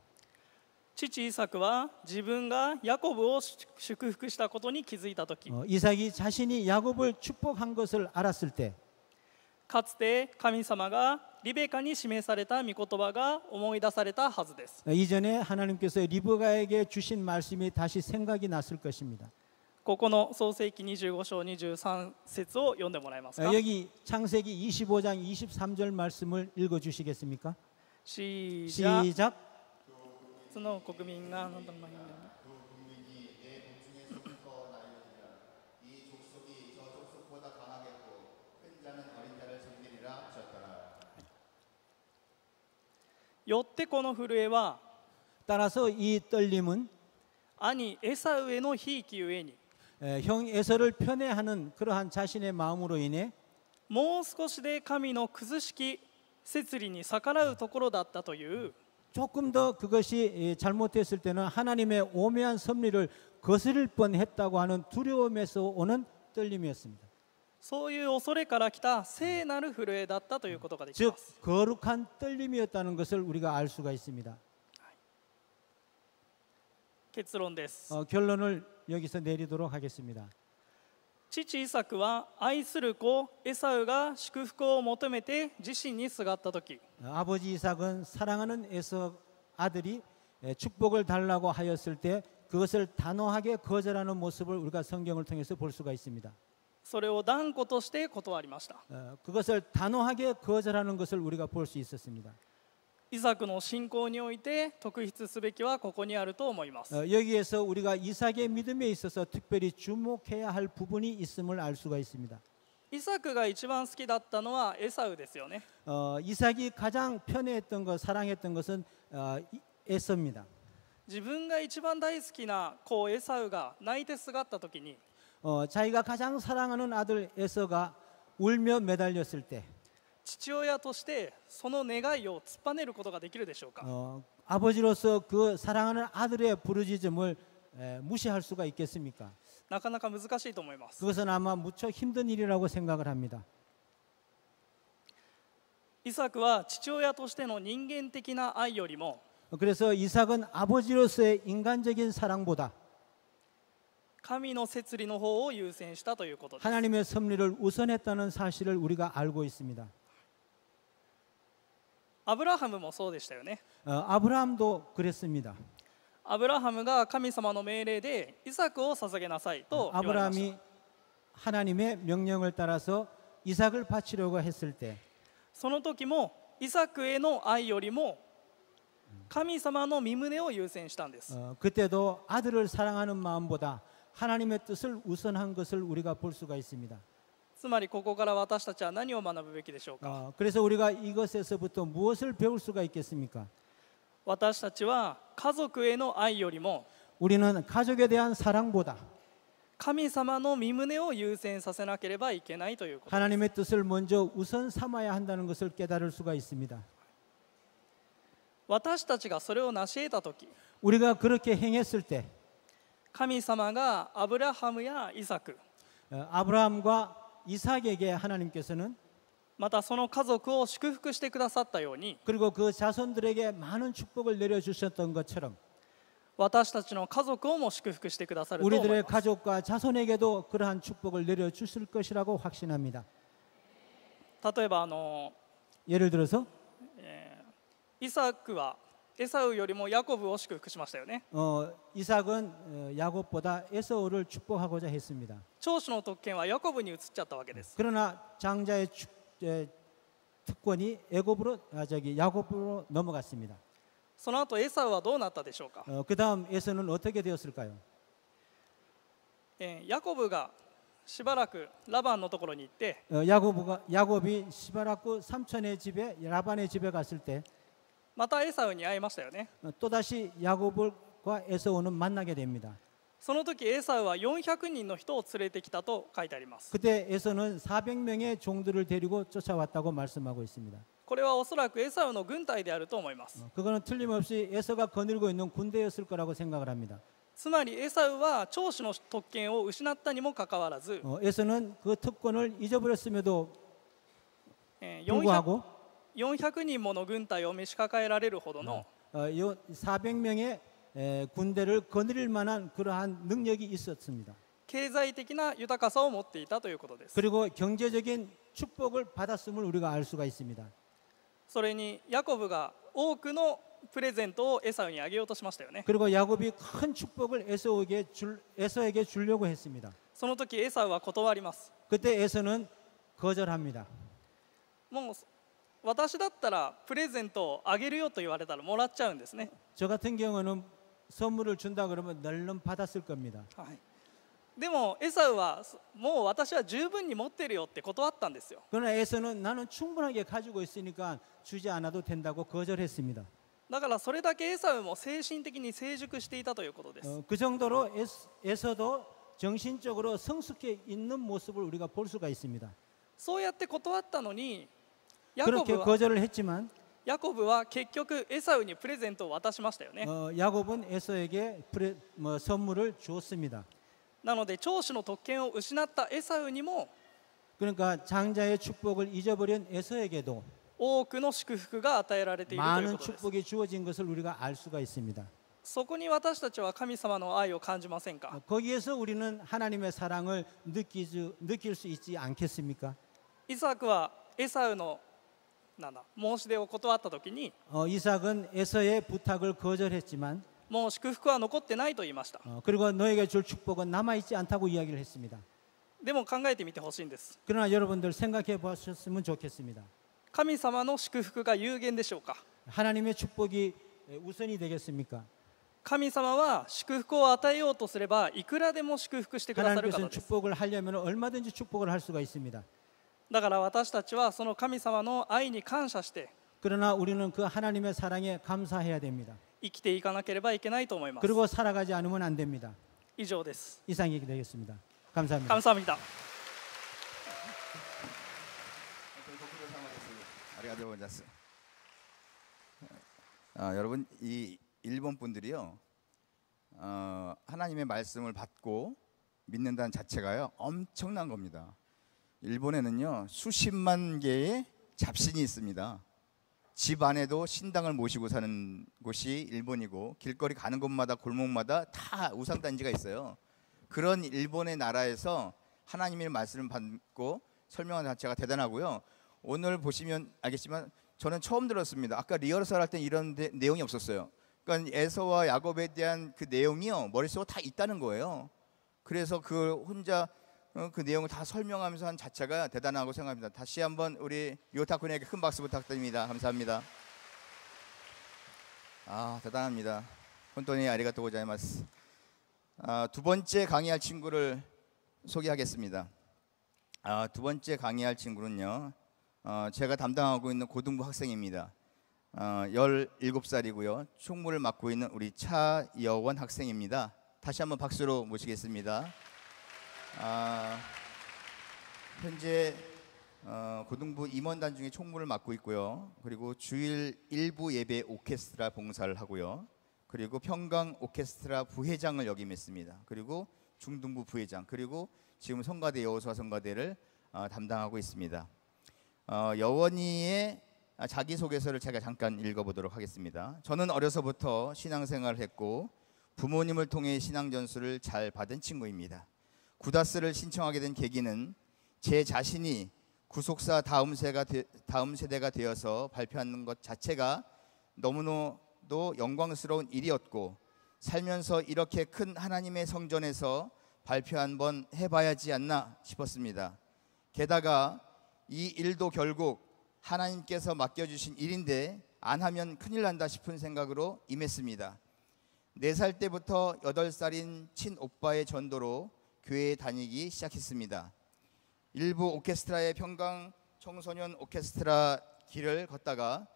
父イサクは自分がヤコブを祝福したことに気づいたとき、 이삭이 자신이 야곱을 축복한 것을 알았을 때 かつて神様がリベカに示された御言葉が思い出されたはずです。 이전에 하나님께서 리브가에게 주신 말씀이 다시 생각이 났을 것입니다. ここの創世記25章23節を読んでもらえますか。 여기 창세기 25장 23절 말씀을 읽어 주시겠습니까? 시작。その国民が何だろうな。 よってこの震えは 따라서 이 떨림은 兄エサウへのひいきゆえに 형 에서를 편애하는 그러한 자신의 마음으로 인해 もう少しで神の崩しき摂理に逆らうところだったという 조금 더 그것이 잘못됐을 때는 하나님의 오묘한 섭리를 거스릴 뻔했다고 하는 두려움에서 오는 떨림이었습니다. そういう恐れから来た聖なる震えだったということができま 즉 す。 거룩한 떨림이었다는 것을 우리가 알 수가 있습니다. 結論です。 결론을 여기서 내리도록 하겠습니다. 父イサクは愛する子エサウが祝福を求めて自身にすがった時 아버지 이삭은 사랑하는 에서 아들이 축복을 달라고 하였을 때 그것을 단호하게 거절하는 모습을 우리가 성경을 통해서 볼 수가 있습니다. それを断固として断りました。 그것을 단호하게 거절하는 것을 우리가 볼 수 있었습니다. イサクの信仰において特筆すべきはここにあると思います。 여기에서 우리가 이삭의 믿음에 있어서 특별히 주목해야 할 부분이 있음을 알 수가 있습니다. イサクが一番好きだったのはエサウですよね。 이삭이 가장 편애했던 것, 사랑했던 것은 에서입니다. 自分が一番大好きな子エサウが泣いてすがった時に 자기가 가장 사랑하는 아들 에서가 울며 매달렸을 때 父親としてその願いを突っぱねることができるでしょうか。 아버지로서 그 사랑하는 아들의 부르짖음을 무시할 수가 있겠습니까? なかなか難しいと思います。 그것은 아마 무척 힘든 일이라고 생각을 합니다. イサクは父親としての人間的な愛よりも 그래서 이삭은 아버지로서의 인간적인 사랑보다 神の摂理の方を優先したということです。 하나님의 섭리를 우선했다는 사실을 우리가 알고 있습니다. アブラハムもそうでしたよね。 아브라함도 그랬습니다. アブラハムが神様の命令でイサクを捧げなさいと言われました。 아브라함이 하나님의 명령을 따라서 이삭을 바치려고 했을 때 その時もイサクへの愛よりも神様の御胸を優先したんです。 그때도 아들을 사랑하는 마음보다 하나님의 뜻을 우선한 것을 우리가 볼 수가 있습니다. つまりここから私たちは何を学ぶべきでしょうか。 그래서 우리가 이것에서부터 무엇을 배울 수가 있겠습니까? 私たちは家族への愛よりも 우리는 가족에 대한 사랑보다 神様の御胸を優先させなければいけないということです。 하나님의 뜻을 먼저 우선 삼아야 한다는 것을 깨달을 수가 있습니다. 私たちがそれを成し得た時、 우리가 그렇게 행했을 때 神様がアブラハムやイサク、 아브라함과 이삭에게 하나님께서는 またその家族を祝福してくださったように、 그리고 그 자손들에게 많은 축복을 내려주셨던 것처럼 私たちの家族をも祝福してくださると思い 우리들의 ます。 가족과 자손에게도 그러한 축복을 내려주실 것이라고 확신합니다. 例えば예를 들어서 イサクはエサウよりもヤコブを祝福しましたよね。 이삭은 야곱보다 에서우를 축복하고자 했습니다. 長子の特権はヤコブに移っちゃったわけです。 그러나 장자의 특권이 야곱으로 넘어갔습니다. その後エサウはどうなったでしょうか。 그 다음 에서는 어떻게 되었을까요? ヤコブがしばらくラバンのところに行って、 야곱이 시바라크 삼촌의 집에 라반의 집에 갔을 때 またエサウに会いましたよね。 또다시 야곱과 에서우는 만나게 됩니다. その時エサウは400人の人を連れてきたと書いてあります。 그때 에서는 400명의 종들을 데리고 쫓아왔다고 말씀하고 있습니다. これはおそらくエサウの軍隊であると思います。 그거는 틀림없이 에서가 거느리고 있는 군대였을 거라고 생각을 합니다. つまりエサウは長子の特権を失ったにもかかわらず、 에서는 그 특권을 잊어버렸음에도 400, 불구하고 400人もの軍隊を召し抱えられるほどの 400명의 군대를 거느릴 만한 그러한 능력이 있었습니다. 経済的な豊かさを持っていたということです。 그리고 경제적인 축복을 받았음을 우리가 알 수가 있습니다. それにヤコブが多くのプレゼントをエサウにあげようとしましたよね。 그리고 야곱이 큰 축복을 에서에게 주려고 했습니다. その時エサウは断ります。 그때 에서는 거절합니다. もう私だったらプレゼントをあげるよと言われたらもらっちゃうんですね。 저 같은 경우는 선물을 준다 그러면 널름 받았을 겁니다. はい、でもエサウはもう私は十分に持ってるよって断ったんですよ。 그러나 에서는 나는 충분하게 가지고 있으니까 주지 않아도 된다고 거절했습니다. だからそれだけエサウも精神的に成熟していたということです。 그 정도로 에서도 정신적으로 성숙해 있는 모습을 우리가 볼 수가 있습니다. そうやって断ったのに 그렇게 거절을 했지만 ヤコブは結局エサウにプレゼントを渡しましたよね。 야곱은 에서에게 선물을 주었습니다. なので長子の特権を失ったエサウにも 그러니까 장자의 축복을 잊어버린 에서에게도 多くの祝福が与えられているという 많은 ことです。 축복이 주어진 것을 우리가 알 수가 있습니다. そこに私たちは神様の愛を感じませんか。 거기에서 우리는 하나님의 사랑을 느낄 수 있지 않겠습니까? イサクはエサウの申し出を断った時に 이삭은 에서의 부탁을 거절했지만 もう祝福は残ってないと言いました。 그리고 너에게 줄 축복은 남아있지 않다고 이야기를 했습니다. でも考えてみてほしいんです。 그러나 여러분들 생각해 보셨으면 좋겠습니다. 神様の祝福が有限でしょうか。 하나님의 축복이 우선이 되겠습니까? 神様は祝福を与えようとすればいくらでも祝福してくださる方 하나님께서는 です。 축복을 하려면 얼마든지 축복을 할 수가 있습니다. だから私たちはその神様の愛に感謝して 그러나 우리는 그 하나님의 사랑에 감사해야 됩니다. 生きていかなければいけないと思います。 그리고 살아가지 않으면 안 됩니다. 以上です。 이상 얘기 되겠습니다. 감사합니다. 감사합니다. 여러분 이 일본 분들이요 하나님의 말씀을 받고 믿는다는 자체가요 엄청난 겁니다. 일본에는요 수십만 개의 잡신이 있습니다. 집 안에도 신당을 모시고 사는 곳이 일본이고 길거리 가는 곳마다 골목마다 다 우상단지가 있어요. 그런 일본의 나라에서 하나님의 말씀을 받고 설명하는 자체가 대단하고요. 오늘 보시면 알겠지만 저는 처음 들었습니다. 아까 리허설 할 때 이런 내용이 없었어요. 그러니까 에서와 야곱에 대한 그 내용이요 머릿속에 다 있다는 거예요. 그래서 그 혼자 그 내용을 다 설명하면서 한 자체가 대단하고 생각합니다. 다시 한번 우리 요타 군에게 큰 박수 부탁드립니다. 감사합니다. 대단합니다. 혼돈이 아리가또 고자이마스. 두 번째 강의할 친구를 소개하겠습니다. 두 번째 강의할 친구는요 제가 담당하고 있는 고등부 학생입니다. 17살이고요 총무를 맡고 있는 우리 차여원 학생입니다. 다시 한번 박수로 모시겠습니다. 현재 고등부 임원단 중에 총무를 맡고 있고요. 그리고 주일 일부 예배 오케스트라 봉사를 하고요. 그리고 평강 오케스트라 부회장을 역임했습니다. 그리고 중등부 부회장, 그리고 지금 성가대 여호수아 성가대를 담당하고 있습니다. 여원이의 자기소개서를 제가 잠깐 읽어보도록 하겠습니다. 저는 어려서부터 신앙생활을 했고 부모님을 통해 신앙전수를 잘 받은 친구입니다. 구다스를 신청하게 된 계기는 제 자신이 구속사 다음 세대가 되어서 발표하는 것 자체가 너무나도 영광스러운 일이었고, 살면서 이렇게 큰 하나님의 성전에서 발표 한번 해봐야지 않나 싶었습니다. 게다가 이 일도 결국 하나님께서 맡겨주신 일인데 안 하면 큰일 난다 싶은 생각으로 임했습니다. 4살 때부터 8살인 친오빠의 전도로 교회에 다니기 시작했습니다. 일부 오케스트라의 평강 청소년 오케스트라 길을 걷다가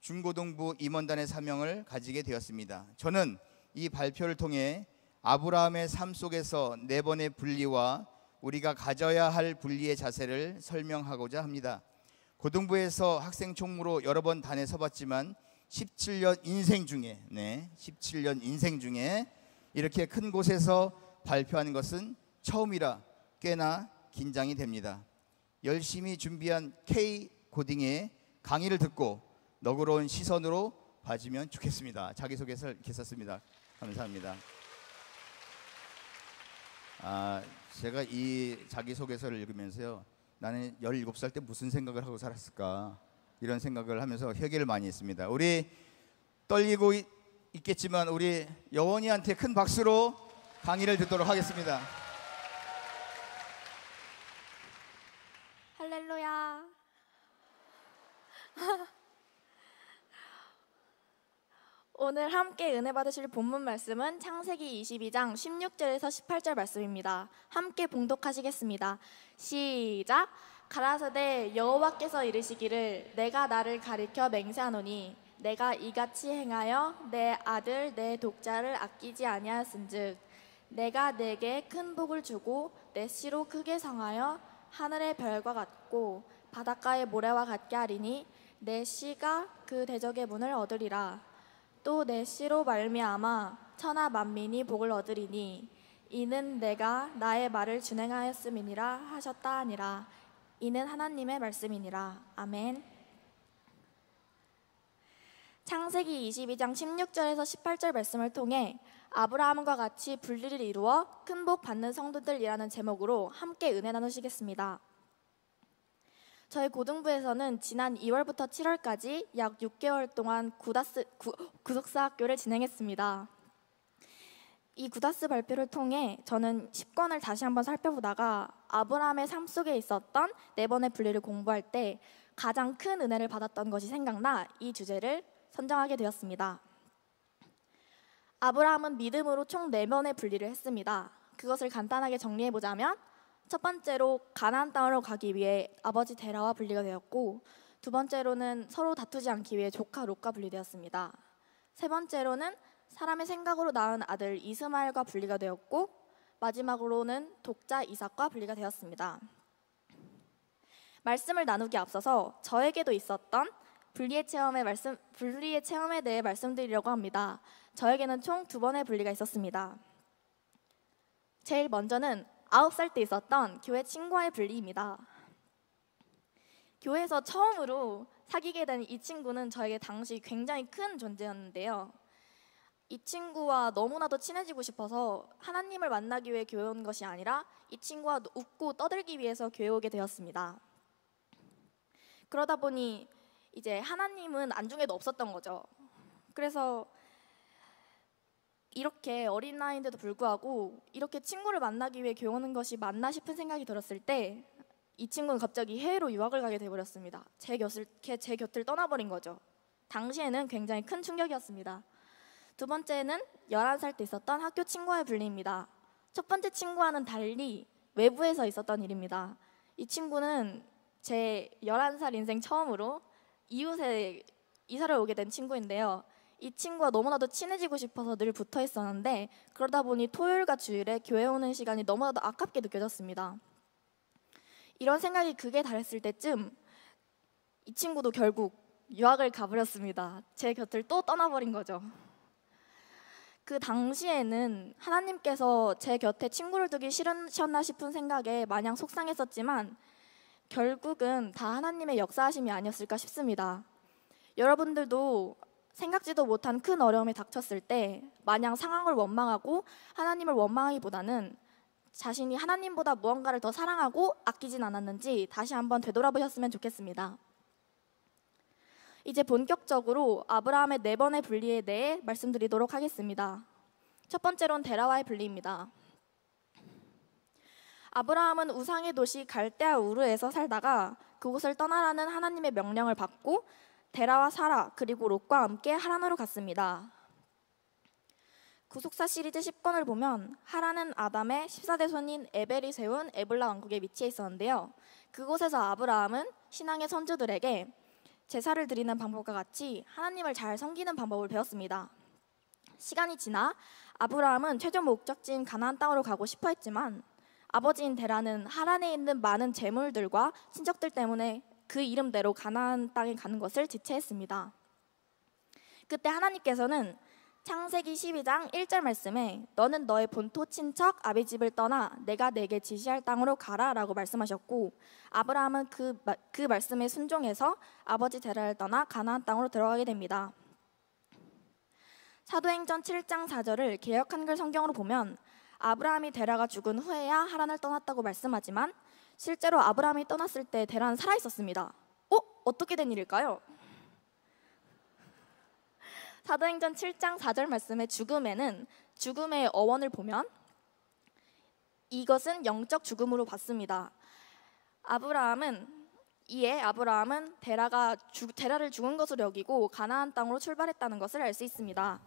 중고등부 임원단의 사명을 가지게 되었습니다. 저는 이 발표를 통해 아브라함의 삶 속에서 4번의 분리와 우리가 가져야 할 분리의 자세를 설명하고자 합니다. 고등부에서 학생 총무로 여러 번 단에 서봤지만 17년 인생 중에 이렇게 큰 곳에서 발표하는 것은 처음이라 꽤나 긴장이 됩니다. 열심히 준비한 K 고딩의 강의를 듣고 너그러운 시선으로 봐주면 좋겠습니다. 자기소개서를 이렇게 썼습니다. 감사합니다. 제가 이 자기소개서를 읽으면서요, 나는 17살 때 무슨 생각을 하고 살았을까, 이런 생각을 하면서 회개를 많이 했습니다. 우리 떨리고 있겠지만 우리 여원이한테 큰 박수로 강의를 듣도록 하겠습니다. 할렐루야. 오늘 함께 은혜 받으실 본문 말씀은 창세기 22장 16절에서 18절 말씀입니다. 함께 봉독하시겠습니다. 시작. 가라사대 여호와께서 이르시기를 내가 나를 가리켜 맹세하노니 내가 이같이 행하여 내 아들 내 독자를 아끼지 아니하였은즉 내가 내게 큰 복을 주고 내 씨로 크게 성하여 하늘의 별과 같고 바닷가의 모래와 같게 하리니 내 씨가 그 대적의 문을 얻으리라. 또 내 씨로 말미암아 천하 만민이 복을 얻으리니 이는 내가 나의 말을 준행하였음이니라 하셨다 하니라. 이는 하나님의 말씀이니라. 아멘. 창세기 22장 16절에서 18절 말씀을 통해 아브라함과 같이 분리를 이루어 큰 복 받는 성도들이라는 제목으로 함께 은혜 나누시겠습니다. 저희 고등부에서는 지난 2월부터 7월까지 약 6개월 동안 구속사 학교를 진행했습니다. 이 구다스 발표를 통해 저는 10권을 다시 한번 살펴보다가 아브라함의 삶 속에 있었던 4번의 분리를 공부할 때 가장 큰 은혜를 받았던 것이 생각나 이 주제를 선정하게 되었습니다. 아브라함은 믿음으로 총 4번의 분리를 했습니다. 그것을 간단하게 정리해보자면 첫 번째로 가나안 땅으로 가기 위해 아버지 데라와 분리가 되었고, 두 번째로는 서로 다투지 않기 위해 조카 롯과 분리되었습니다. 세 번째로는 사람의 생각으로 낳은 아들 이스마엘과 분리가 되었고, 마지막으로는 독자 이삭과 분리가 되었습니다. 말씀을 나누기 앞서서 저에게도 있었던 분리의 체험에 대해 말씀드리려고 합니다. 저에게는 총 2번의 분리가 있었습니다. 제일 먼저는 9살 때 있었던 교회 친구와의 분리입니다. 교회에서 처음으로 사귀게 된 이 친구는 저에게 당시 굉장히 큰 존재였는데요. 이 친구와 너무나도 친해지고 싶어서 하나님을 만나기 위해 교회 온 것이 아니라 이 친구와 웃고 떠들기 위해서 교회 오게 되었습니다. 그러다 보니 이제 하나님은 안중에도 없었던 거죠. 그래서 이렇게 어린 나이인데도 불구하고 이렇게 친구를 만나기 위해 교회 오는 것이 맞나 싶은 생각이 들었을 때 이 친구는 갑자기 해외로 유학을 가게 되어버렸습니다. 제 곁을 떠나버린 거죠. 당시에는 굉장히 큰 충격이었습니다. 두 번째는 11살 때 있었던 학교 친구와의 분리입니다. 첫 번째 친구와는 달리 외부에서 있었던 일입니다. 이 친구는 제 11살 인생 처음으로 이웃에 이사를 오게 된 친구인데요. 이 친구와 너무나도 친해지고 싶어서 늘 붙어 있었는데 그러다 보니 토요일과 주일에 교회 오는 시간이 너무나도 아깝게 느껴졌습니다. 이런 생각이 극에 달했을 때쯤 이 친구도 결국 유학을 가버렸습니다. 제 곁을 또 떠나버린 거죠. 그 당시에는 하나님께서 제 곁에 친구를 두기 싫으셨나 싶은 생각에 마냥 속상했었지만 결국은 다 하나님의 역사하심이 아니었을까 싶습니다. 여러분들도 생각지도 못한 큰 어려움이 닥쳤을 때 마냥 상황을 원망하고 하나님을 원망하기보다는 자신이 하나님보다 무언가를 더 사랑하고 아끼진 않았는지 다시 한번 되돌아보셨으면 좋겠습니다. 이제 본격적으로 아브라함의 4번의 분리에 대해 말씀드리도록 하겠습니다. 첫 번째로는 데라와의 분리입니다. 아브라함은 우상의 도시 갈대아 우르에서 살다가 그곳을 떠나라는 하나님의 명령을 받고 데라와 사라 그리고 롯과 함께 하란으로 갔습니다. 구속사 시리즈 10권을 보면 하란은 아담의 14대 손인 에벨이 세운 에블라 왕국에 위치해 있었는데요. 그곳에서 아브라함은 신앙의 선조들에게 제사를 드리는 방법과 같이 하나님을 잘 섬기는 방법을 배웠습니다. 시간이 지나 아브라함은 최종 목적지인 가나안 땅으로 가고 싶어 했지만 아버지인 데라는 하란에 있는 많은 재물들과 친척들 때문에 그 이름대로 가나안 땅에 가는 것을 지체했습니다. 그때 하나님께서는 창세기 12장 1절 말씀에 너는 너의 본토 친척 아비 집을 떠나 내가 내게 지시할 땅으로 가라 라고 말씀하셨고 아브라함은 그 말씀에 순종해서 아버지 데라를 떠나 가나안 땅으로 들어가게 됩니다. 사도행전 7장 4절을 개역 한글 성경으로 보면 아브라함이 데라가 죽은 후에야 하란을 떠났다고 말씀하지만 실제로 아브라함이 떠났을 때 데라는 살아있었습니다. 어떻게 된 일일까요? 사도행전 7장 4절 말씀의 죽음에는 죽음의 어원을 보면 이것은 영적 죽음으로 봤습니다. 아브라함은 데라를 죽은 것으로 여기고 가나안 땅으로 출발했다는 것을 알 수 있습니다.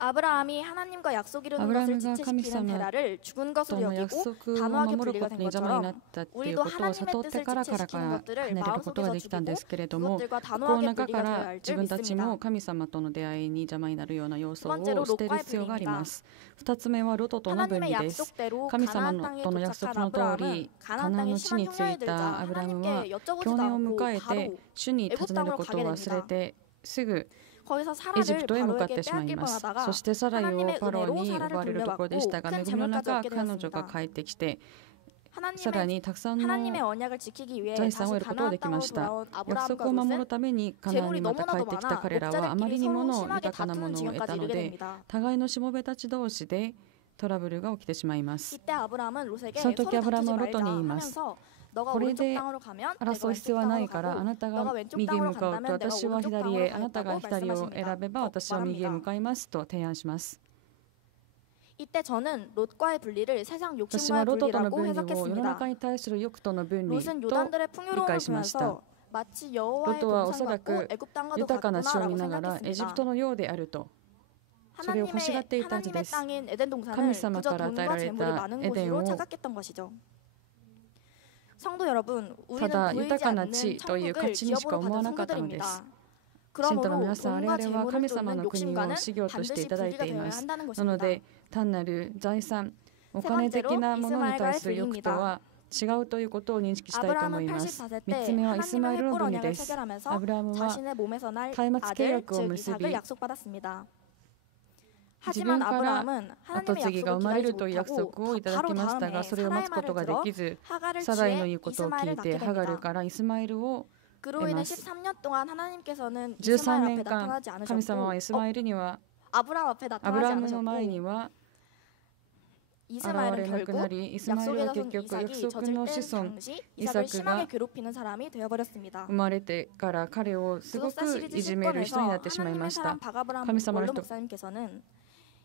아브라함이 하나님과 약속 이루는 것을 지체시키는 데라를 죽은 것으로 여기고 단호하게 분리가 된 것처럼 우리도 하나님의 뜻을 지체시키는 것들을 마음속에서 죽이고 그것들과 단호하게 분리가 되어야 할 줄 믿습니다. 神様との出会いに邪魔になるような要素を捨てる必要があります。2つ目はロトとの分離です。神様との約束の通りカナンの地に着いたアブラハムは去年を迎えて主に尋ねることを忘れてすぐエジプトへ向かってしまいます。そしてサライをパロに奪われるところでしたが恵みの中彼女が帰ってきてさらにたくさんの財産を得ることができました。約束を守るためにカナンにまた帰ってきた彼らはあまりにもの豊かなものを得たので互いのしもべたち同士でトラブルが起きてしまいます。その時アブラハムはロトに言います。これで争う必要はないからあなたが右へ向かうと私は左へあなたが左を選べば私は右へ向かいますと提案します。 이때 저는 롯과의 분리를 세상 私は 욕심과의 ロトとの 분리라고 分離を世の 해석했습니다. 中に対する欲との分離 롯은 と 요단들의 理 풍요로움을 解しました。 보면서 마치 여호와의 ロトはおそ 동산 ら 같고 く 애굽 땅과도 豊かな地を見 같구나라고 ながらエジプ 생각했습니다. トのようであるとそれを欲しがっていたはずで 하나님의 す。 땅인 에덴 동산을 神様 그저 から与え 돈과 られ 재물이 た 많은 エデン 곳으로 を 착각했던 것이죠. 성도 여러분, た 우리는 だ 보이지 豊かな 않는 地という価 천국을 値にしか 기업으로 思わ 받은 なかったのです。 성도들입니다. 信徒の 그러므로 皆さん、我 돈과 々は 재물을 神様 쫓는 の国を 욕심과는 修行としてい 반드시 ただい 분리가 てい 되어야 ます。 한다는 なの 것입니다. で単なる財産、お金的なものに対する欲とは違うということを認識したいと思います。 아브라함은 3 84세 つ 때 目はイスマイルの 하나님의 分離 햇불 で 언약을 す。 체결하면서 アブラハムは 자신의 몸에서 날 松明契 아들 約を 즉 結 이삭을 び 약속받았습니다. 自分 하지만 から 아브라함은 後 하나님의 継ぎが 약속을 生まれ 기다리지 るという約 못하고 束をいただ 바로 きましたが 다음에 それを待つことがで 사라의 きず 하가를 サライの 취해 言うことを聞 이스마엘을 いて 낳게 ハガル 됩니다. からイスマイルを 그로 인해 得ます 13년 동안 하나님께서는 13 이스마엘 年 앞에 間 나타나지 神様は 않으셨고 イスマイルには 아브라함 앞에 アブラ 나타나지 ハムの前に 않으셨고 は現 이스마엘은 れなくな 결국 りイスマイル 약속의 は結 자손 局約 이삭이 束の子 젖을 땐 孫 당시 イ 이삭을 サク 심하게 が 괴롭히는 사람이 되어버렸습니다. 生まれてから彼をすご 구속사 く 시리즈 いじめる人になっ 10권에서 てしまいま 하나님의 した 사람 바가브람神様の 몰로 人 목사님께서는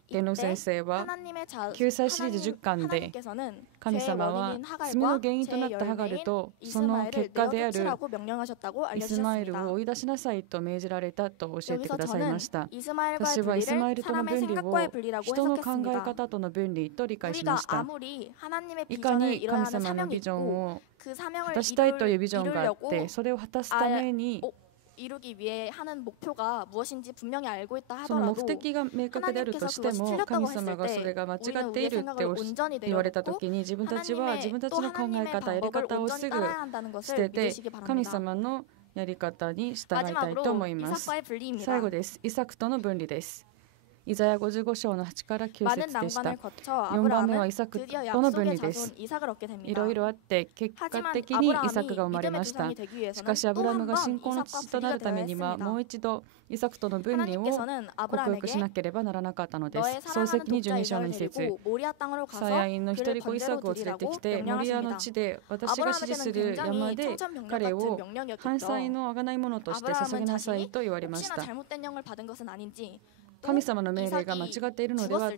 天皇 이때 先生は 하나님의 救済シリーズ10巻で 하나님께서는 神 죄의 様は 원인인 罪の 하갈과 原因とな 죄의 ったハガル 열매인 とその 이스마엘을 結果である 내어쫓으라고 명령하셨다고 イスマイル 알려주셨습니다. を追い出しなさいと命じられたと教えて 여기서 くださいま 저는 した。 이스마엘과의 私はイスマイル 분리를 との 사람의 分離を 생각과의 분리라고 人の考え 해석했습니다. 方との分離と理解しま 우리가 した。 아무리 하나님의 いか 비전을 に神 일어나는 様の 사명이 ビジョン 있고 を 그 果 사명을 たしたいというビジョンがあっ 이루려고 てそれを果たすために 이루기 위해 하는 목표가 무엇인지 분명히 알고 있다 その 하더라도 目的が明確であるとしても神様がそれが間違っているって言われた時に自分たちは自分たちの考え方やり方をすぐ捨てて神様のやり方に従いたいと思います。最後です。イサクとの分離です。イザヤ55章の8から9節でした。4番目はイサクとの分離です。いろいろあって結果的にイサクが生まれました。しかしアブラムが信仰の父となるためにはもう一度イサクとの分離を克服しなければならなかったのです。創世記22章の2節、サヤインの一人子イサクを連れてきてモリアの地で私が指示する山で彼を犯罪のあがないものとして捧げなさいと言われました。神様の命令が間違っているのではと、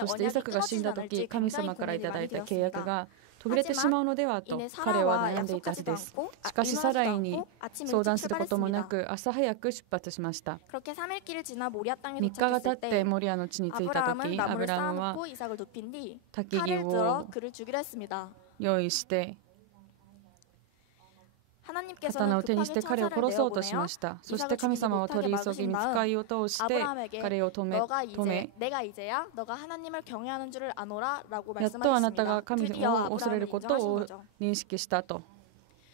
そしてイサクが死んだ時神様からいただいた契約が途切れてしまうのではと彼は悩んでいたはずです。しかしサライに相談することもなく朝早く出発しました。3日が経ってモリアの地に着いた時アブラムは焚き木を用意して刀を手にして彼を殺そうとしました。そして神様は取り急ぎ御使いを通して彼を止めやっとあなたが神を恐れることを認識したと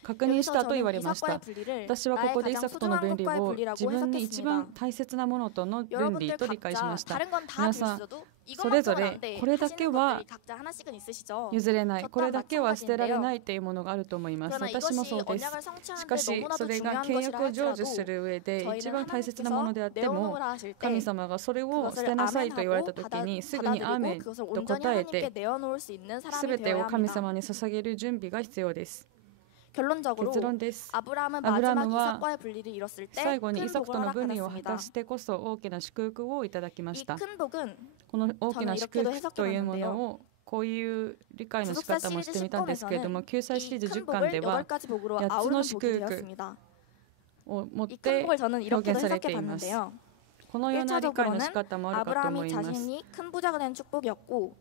確認したと言われました。私はここでイサクとの分離を自分に一番大切なものとの分離と理解しました。皆さんそれぞれこれだけは譲れない、これだけは捨てられないというものがあると思います。私もそうです。しかしそれが契約を成就する上で一番大切なものであっても神様がそれを捨てなさいと言われた時にすぐにアーメンと答えて全てを神様に捧げる準備が必要です。結論です。アブラムは最後にイサクとの分離を果たしてこそ大きな祝福をいただきました。この大きな祝福というものをこういう理解の仕方もしてみたんですけれども、救済シリーズ10巻では8つの祝福を持って表現されています。このような理解の仕方もあるかと思います。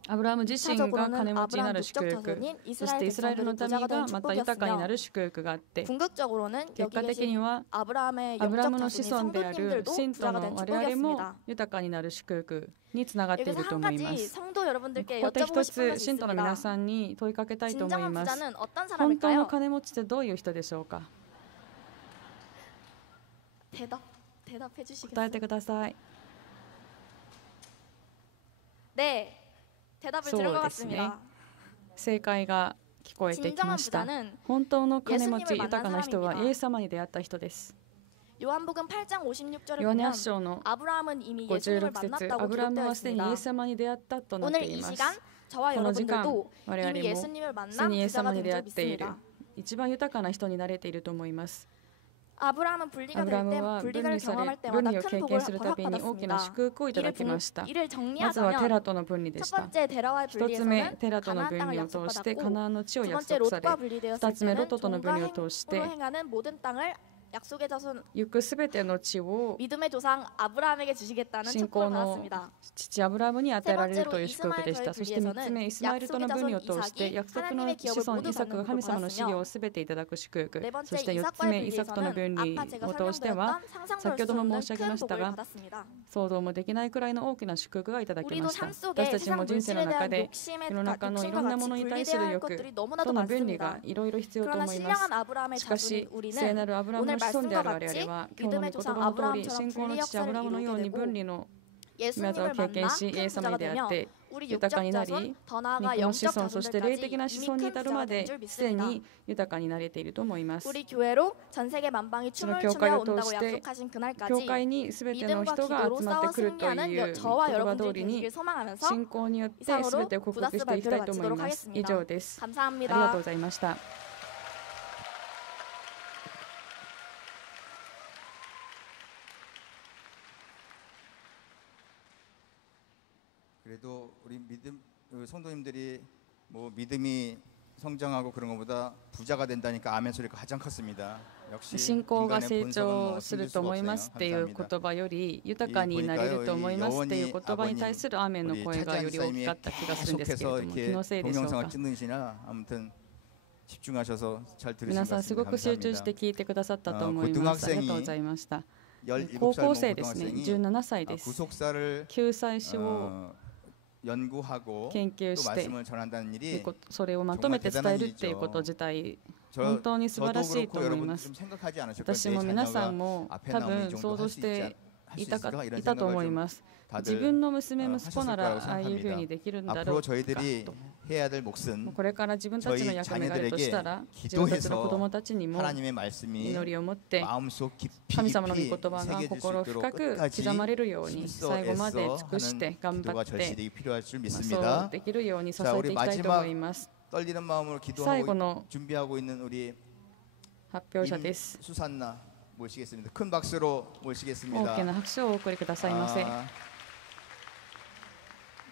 アブラハム自身が金持ちになる祝福、そしてイスラエルの民がまた豊かになる祝福があって、結果的にはアブラハムの子孫である信徒の我々も豊かになる祝福につながっていると思います。ここで一つ信徒の皆さんに問いかけたいと思います。本当の金持ちってどういう人でしょうか。答えてください。そうですね。正解が聞こえてきました。本当の金持ち、豊かな人はイエス様に出会った人です。ヨハネ8章の56節、アブラムはすでにイエス様に出会ったとなっています。この時間、我々もすでにイエス様に出会っている、一番豊かな人になれていると思います。アブラムは分離を経験するたびに大きな祝福をいただきました。まずはテラとの分離でした。1つ目、テラとの分離を通してカナンの地を約束され、2つ目、ロトとの分離を通して行くすべての地を信仰の父アブラムに与えられるという祝福でした。そして3つ目、イスマイルとの分離を通して約束の子孫イサクが神様の資料をすべていただく祝福。そして4つ目、イサクとの分離を通しては先ほども申し上げましたが想像もできないくらいの大きな祝福がいただきました。私たちも人生の中で世の中のいろんなものに対する欲との分離がいろいろ必要と思います。しかし聖なるアブラムの子孫である我々は今日の御言葉の通り信仰の父アブラムのように分離の御業を経験しイエス様に出会って豊かになり肉の子孫そして霊的な子孫に至るまですでに豊かになれていると思います。その教会を通して教会に全ての人が集まってくるという言葉通りに信仰によって全てを克服していきたいと思います。以上です。ありがとうございました。그래도 우리 성도님들이 뭐 믿음이 성장하고 그런 것보다 부자가 된다니까 아멘 소리가 가장 컸습니다. 信仰が成長すると思いますっていう言葉より豊かになれると思いますっていう言葉に対するアーメンの声がより大きかった気がするんですけれども気のせいでしょうか。 집중하셔서 잘 들으신 皆 것 さんす 같습니다. ごく集中して 감사합니다. 聞いてくださったと思います。ありがとうございました。 17살 高校生 먹은 ですね。 고등학생이 17歳です。 구속사를 救済書を 연구하고 研究 또 して 말씀을 전한다는 일이 それをまとめて伝えるっていうこと自体本当に素晴らしいと思います。 私も皆さんも多分想像していたと思います。自分の娘息子ならああいうふうにできるんだろう 앞으로 か 저희들이 と。 해야 될 몫은 これから自分たちの役目があるとしたら、自分たちの子供たちにも 하나님의 말씀이 祈りを持って 마음속 깊이 神様の御言 깊이 葉が 새겨질 수 心 있도록 深く 끝까지 刻まれるように 힘써 最後まで 애써 尽くして 하는 頑張 기도가 って 절실히 필요할 줄 そう 믿습니다. できるように支 자 えて 우리 いきたいと 마지막 思います。 떨리는 마음으로 最後 기도하고 の 준비하고 있는 우리 発表者です。 수산나 모시겠습니다. 큰 박수로 大 모시겠습니다. きな拍手をお送りくださいませ。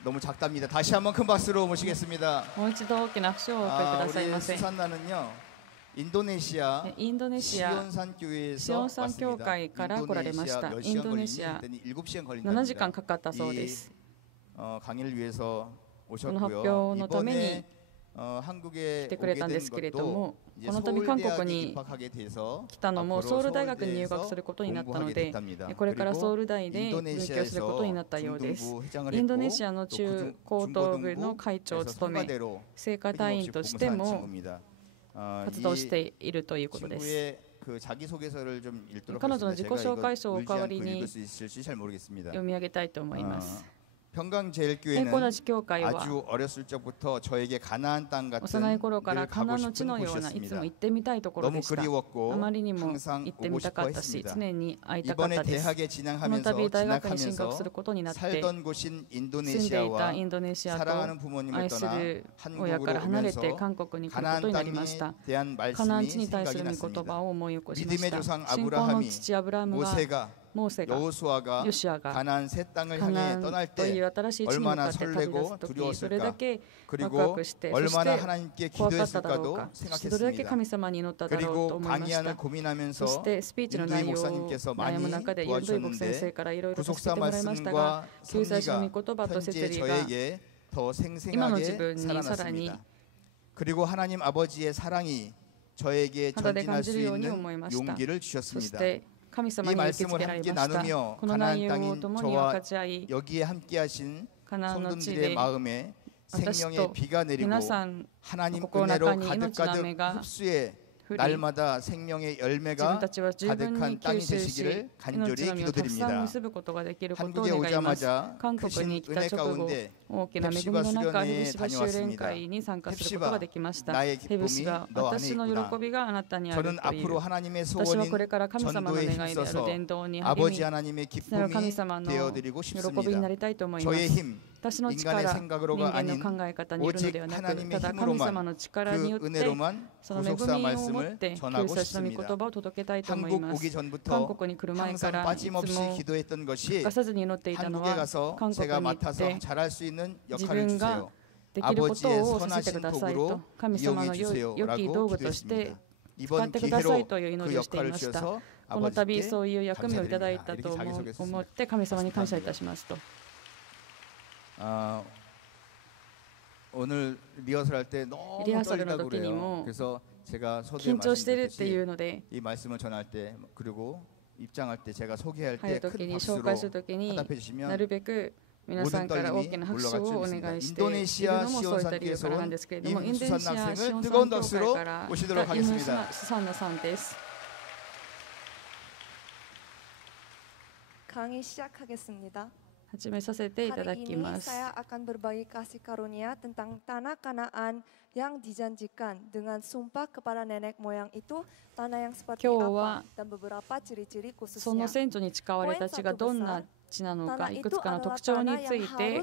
너무 작답니다. 다시 한번 큰 박수로 모시겠습니다. もう一度大きな拍手をお送りください 우리 ませ。 수산나는요 인도네시아 インドネシア 시온산 교회에서 シオン山教 왔습니다. 会から来られました。 몇 イン 시간 ドネシ 걸리니? ア 했더니 7시간 7 걸린답니다. 時間かかったそうです。 강의를 위해서 この発 오셨고요. 表のために 이번에 한국에 来てくれ 오게 たんで 된 すけれど 것도 も、 이제 この度韓国 서울대학에 に 입학하게 돼서 来たのも 앞으로 ソウル大学に入 서울대에서 学することになったの 공부하게 で、 됐답니다. これからソウ 그리고 ル大で勉強することになったようです。 중등부 회장을 インドネ 했고 シアの 또 中高等部の会長を 중고등부에서 務め、 성가대로 聖歌隊員としても 친구입니다. 活動しているということです。 친구의 그 자기소개서를 좀 읽도록 彼女の自己 하겠습니다. 紹介書を 제가 代わり 이거 に 읽을 수 있을지 잘 모르겠습니다. 読み上げたいと思います。 평강제일교회는 健康な地教会は 아주 어렸을 적부터 저에게 가나안 땅 같은 幼い頃か 늘 らカナ 가고 ンの地 싶은 のようないつ 곳이었습니다. も行ってみたいところ 너무 でした。 그리웠고 あまりにも 항상 行って 오고 みたか 싶어 ったし、 했습니다. 常に会いたかっ 이번에 たです。 대학에 この度 진학하면서 大学に進学す 진학하면서 ることになって、 살던 곳인 住んでいた 인도네시아와 インドネシアと 사랑하는 부모님을 愛す 떠나 る親から 한국으로 離れて 오면서 韓国に来るこ 가나안 とになり 땅에 ました。 대한 カナン 말씀이 地に対す 생각이 る御言葉 났습니다. を思い起こしま 믿음의 した。 조상 信仰の 아브라함이 父アブラハムが 모세가 モーセが 여호수아가 ヨシュアが 가나안 새 땅을 カ 향해 ナン 떠날 とい 때 う新しい地に向かって旅立 얼마나 つ時、それだ 설레고 けワクワ 그리고 クして、そし 얼마나 て 하나님께 怖かっただろう 기도했을까도 か、そしてどれだけ 생각했습니다. 神様に祈っただろうと 그리고 思いまし 강의안을 た。 고민하면서 そしてスピーチの 인도희 内容を 목사님께서 悩む 많이 中でユンドイ牧先生 도와주셨는데 からいろいろとして 구속사 もらいましたが、 말씀과 救済書の 섭리가 御言葉と説 현재 理が 저에게 더 今の自 생생하게 分にさらに 살아났습니다. 그리고 하나님 아버지의 사랑이 저에게 肌で感 전진할 じ 수 るように 있는 思いました。 용기를 そ 주셨습니다. して神様 이 に受け付 말씀을 けられ 함께 ました。 나누며 この内 가나안 容を 땅인 共に分 저와 かち合い、 여기에 함께하신 カナンの地 성도들의 で 마음에 私 생명의 と 비가 내리고 皆さん 하나님 心の 은혜로 中に命の雨 가득가득 が 흡수해 降り、 날마다 생명의 自分 열매가 たちは十分に 가득한 吸 땅이 収し、 되시기를 命の 간절히 実をたくさん 기도드립니다. 結ぶことができることを 한국에 願います。 오자마자 韓国 크신 に来た 은혜 直後、 가운데 大きな恵みの中、ヘブシバ修練会に参加することができました。 나의 ヘブシ 기쁨이 バ、 너 안에 私の 있구나. 喜びがあなたにある 저는 という。 앞으로 하나님의 私は 소원인 これから神様の願 전도에 いである 힘써서 伝道に励 아버지 み、 하나님의 それは神 기쁨이 様の 되어드리고 喜びにな 싶습니다. りたいと思いま 저의 す。 힘, 私の 인간의 力、人 생각으로가 間の 아닌 考え方によるのではな 오직 く、 하나님의 ただ神様 힘으로만 の力によ 그 って 은혜로만 その恵 구속사 みを持っ 말씀을 て救 전하고 済主の御 싶습니다. 言葉を届けたいと思い 한국 ま 오기 す。 전부터 韓国に来る前か 항상 らいつ 빠짐없이 も 기도했던 欠 것이 かさずに祈っていたの 한국에 は、 가서 韓国 제가 に行っ 맡아서 て 잘할 수 있는 自 역할을 分が 주세요. できるこ 아버지의 とをさせてく 선하신 ださいと、 도구로 神様 이용해 の良き 주세요라고 道具として 기도했습니다. 使っ 이번 てください 기회로 という祈 그 りをしてい 역할을 ました。 주셔서 この度 아버지께 そういう役目をいただいた 감사드립니다. と 이렇게 思 자기소개했습니다. って神様に感謝いたしますと。 오늘 리허설 할 때 너무 떨린다고 の時に 그래요. も 그래서 제가 서두에 緊張してるってい 말씀드렸듯이 うので、 이 말씀을 전할 때 그리고 입장할 때 제가 소개할 入る 때 時 큰 に紹 박수로 介する時に 화답해 な 주시면 るべく皆さんから大きな拍手をお願いしているのもそういった理由からなんですけれども、インドネシアシオン山教会から来たイムスサンナさんです。 강의 시작하겠습니다. 始めさせていただ Hari き ini ます。 saya akan berbagi kasih karunia tentang tanah Kanaan yang dijanjikan dengan sumpah kepada nenek moyang itu, tanah yang seperti 今日は apa dan beberapa ciri-ciri その khususnya. 先祖に誓われた地がどんな地なのか、いくつかの特徴について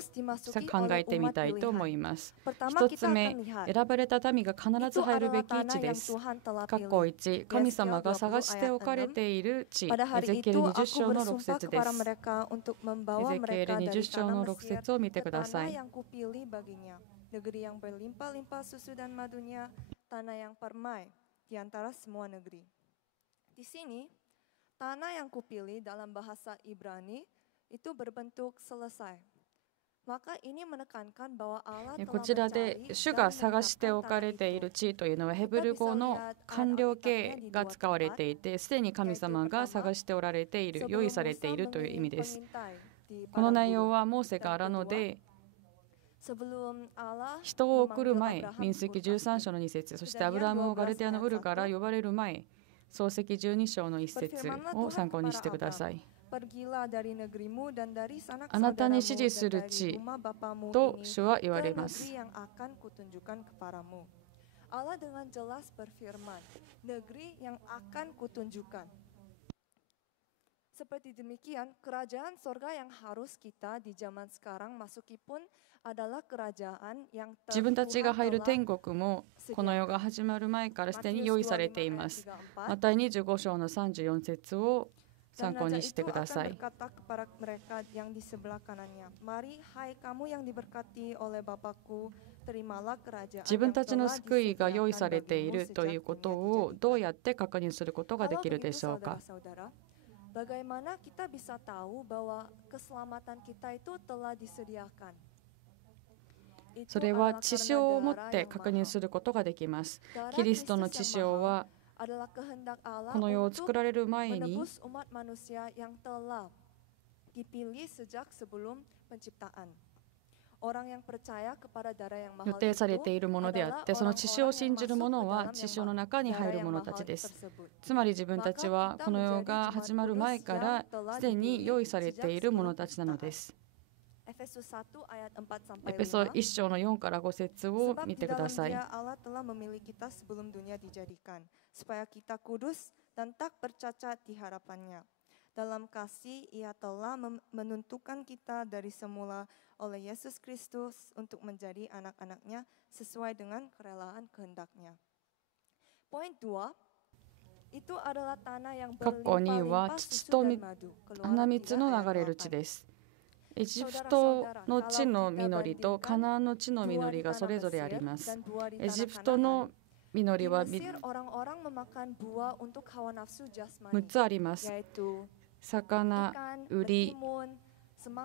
考えてみたいと思います。一つ目、選ばれた民が必ず入るべき地です。括弧1、神様が探しておかれている地。エ Pada ゼ hari キエル itu 20 aku 章の6 bersumpah 節で kepada す。 mereka untuk membawa エゼキエル mereka 20 dari 章 tanah の6 Mesir 節を見て ke くださ tanah い。 yang kupilih baginya, negeri yang berlimpah-limpah susu dan madunya, tanah yang permai di antara semua negeri. Di sini, tanah yang kupilih dalam bahasa Ibrani itu berbentuk selesai. こちらで主が探しておかれている地というのはヘブル語の完了形が使われていて、すでに神様が探しておられている、用意されているという意味です。この内容はモーセが荒野で人を送る前、民数記13章の2節、そしてアブラムをガルテアのウルから呼ばれる前、創世記12章の1節を参考にしてください。あなたに指示する地と主は言われます。Seperti demikian, kerajaan sorga yang harus kita di zaman sekarang masuki pun adalah kerajaan yang 自分たちが入る天国もこの世が始まる前からすでに用意されています。マタイ25章の34節を参考にしてください。自分たちの救いが用意されているということをどうやって確認することができるでしょうか。Bagaimana kita bisa tahu bahwa keselamatan kita itu telah disediakan? それは血潮を持って確認することができます。キリストの血潮はこの世を作られる前に予定されているものであって、その血潮を信じる者は血潮の中に入る者たちです。つまり自分たちはこの世が始まる前からすでに用意されている者たちなのです。エペソ1章の4から5節を見てください。Dalam kasih, Ia telah menentukan kita dari semula oleh Yesus Kristus untuk menjadi anak-anaknya sesuai dengan kerelaan kehendak-Nya. Poin 2, itu adalah tanah yang berlimpah-limpah susu dan madu. 花蜜の流れる地です。エジプトの地の実りとカナンの地の実りがそれぞれあります。エジプトの実りは6つあります。魚、ウリ、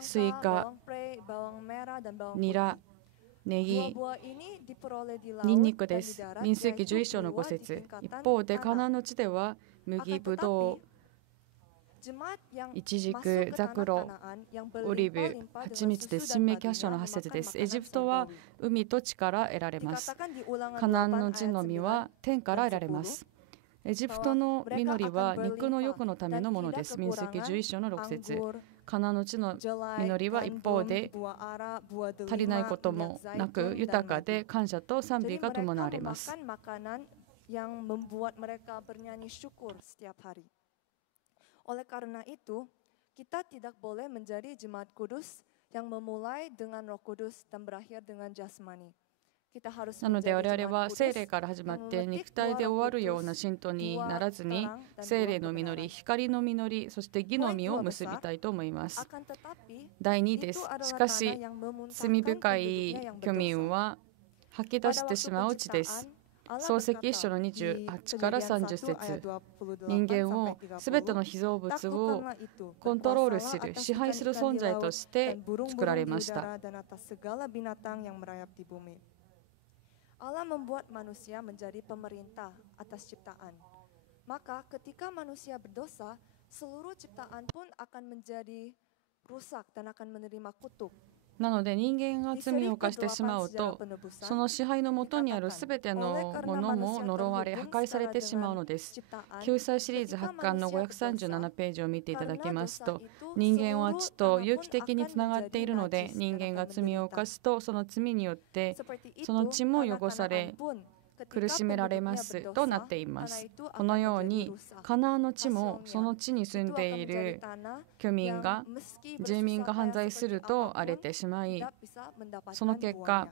スイカ、ニラ、ネギ、ニンニクです。民数記11章の5節。一方でカナンの地では麦、ブドウ、イチジク、ザクロ、オリーブ、蜂蜜です。新明記8章の8節です。エジプトは海と地から得られます。カナンの地の実は天から得られます。エジプトの実りは肉の欲のためのものです。民数記11章の6節。カナンの地の実りは一方で足りないこともなく豊かで感謝と賛美が伴われます。Oleh karena itu, kita tidak boleh menjadi jemaat kudus yang memulai dengan Roh Kudus dan berakhir dengan jasmani. なので我々は聖霊から始まって肉体で終わるような信徒にならずに、聖霊の実り、光の実り、そして義の実を結びたいと思います。第2です。しかし罪深い居民は吐き出してしまう地です。創世記1章の28から30節。人間をすべての被造物をコントロールする、支配する存在として作られました。Allah membuat manusia menjadi pemerintah atas ciptaan. Maka ketika manusia berdosa, seluruh ciptaan pun akan menjadi rusak dan akan menerima kutuk. なので人間が罪を犯してしまうと、その支配のもとにあるすべてのものも呪われ破壊されてしまうのです。救済シリーズ8巻の537ページを見ていただきますと、人間は地と有機的につながっているので、人間が罪を犯すとその罪によってその地も汚され苦しめられますとなっています。このようにカナンの地もその地に住んでいる住民が犯罪すると荒れてしまい、その結果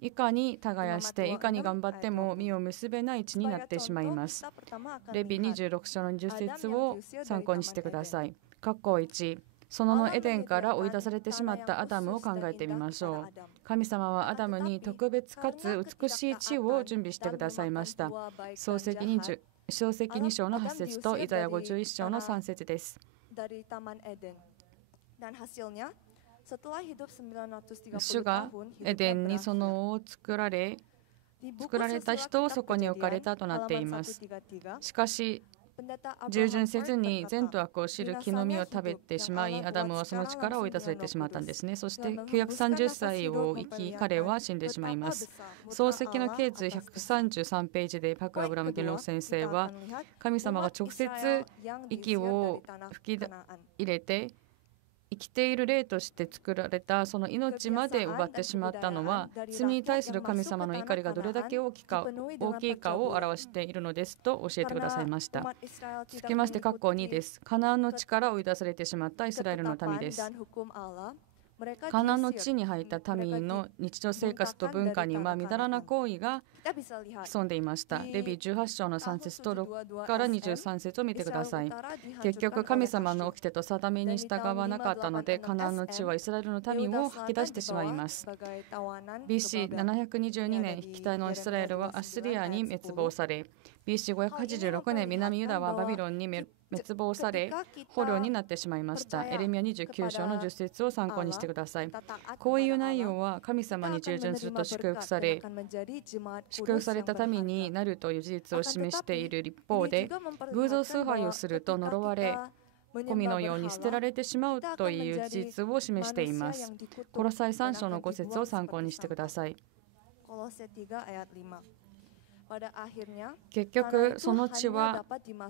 いかに耕していかに頑張っても実を結べない地になってしまいます。レビ26章の20節を参考にしてください。括弧1、そのエデンから追い出されてしまったアダムを考えてみましょう。神様はアダムに特別かつ美しい地を準備してくださいました。創世記2章の8節とイザヤ51章の3節です。主がエデンに園を作られた人をそこに置かれたとなっています。しかし従順せずに善と悪を知る木の実を食べてしまい、アダムはその力を追い出されてしまったんですね。そして930歳を生き、彼は死んでしまいます。創世記の系図133ページでパク・アブラム・ゲンロー先生は、神様が直接息を吹き入れて生きている霊として作られたその命まで奪ってしまったのは、罪に対する神様の怒りがどれだけ大きいかを表しているのですと教えてくださいました。続きまして括弧2です。カナンの地から追い出されてしまったイスラエルの民です。カナンの地に入った民の日常生活と文化にはみだらな行為が潜んでいました。レビ18章の3節と6から23節を見てください。結局神様の掟と定めに従わなかったので、カナンの地はイスラエルの民を吐き出してしまいます。BC722 年、北のイスラエルはアッシリアに滅亡され、BC586 年、南ユダはバビロンに滅亡され、捕虜になってしまいました。エレミヤ29章の10節を参考にしてください。こういう内容は神様に従順すると祝福され、祝福された民になるという事実を示している一方で、偶像崇拝をすると呪われ、ゴミのように捨てられてしまうという事実を示しています。コロサイ3章の5節を参考にしてください。結局、その地は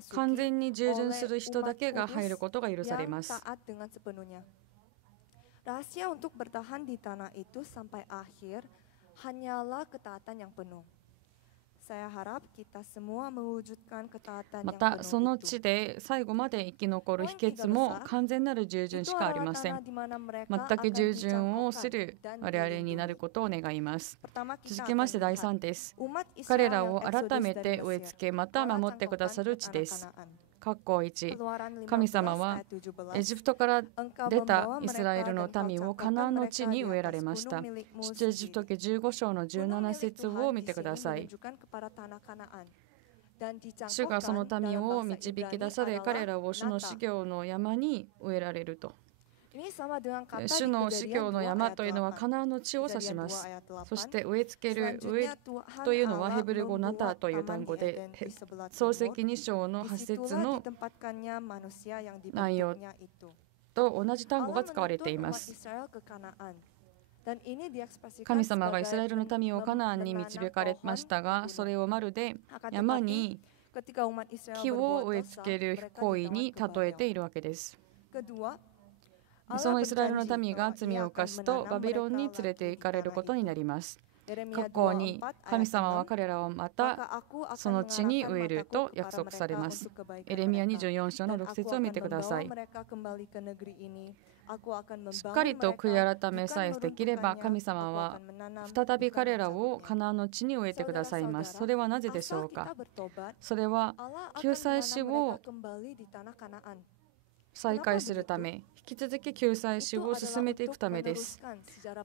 完全に従順する人だけが入ることが許されます。Rahasia untuk bertahan di tanah itu sampai akhir hanyalah ketaatan yang penuh. またその地で最後まで生き残る秘訣も完全なる従順しかありません。全く従順をする我々になることを願います。続きまして第3です。彼らを改めて植え付けまた守ってくださる地です。括弧1、神様はエジプトから出たイスラエルの民をカナンの地に植えられました。出エジプト記15章の17節を見てください。主がその民を導き出され、彼らを主の司教の山に植えられると。主の司教の山というのはカナンの地を指します。そして植え付ける植えというのはヘブル語ナタという単語で、創世記2章の8節の内容と同じ単語が使われています。神様がイスラエルの民をカナンに導かれましたが、それをまるで山に木を植え付ける行為に例えているわけです。そのイスラエルの民が罪を犯すとバビロンに連れて行かれることになります。括弧2、神様は彼らをまたその地に植えると約束されます。エレミヤ24章の6節を見てください。しっかりと悔い改めさえできれば、神様は再び彼らをカナンの地に植えてくださいます。それはなぜでしょうか。それは救済主を再開するため、引き続き救済主を進めていくためです。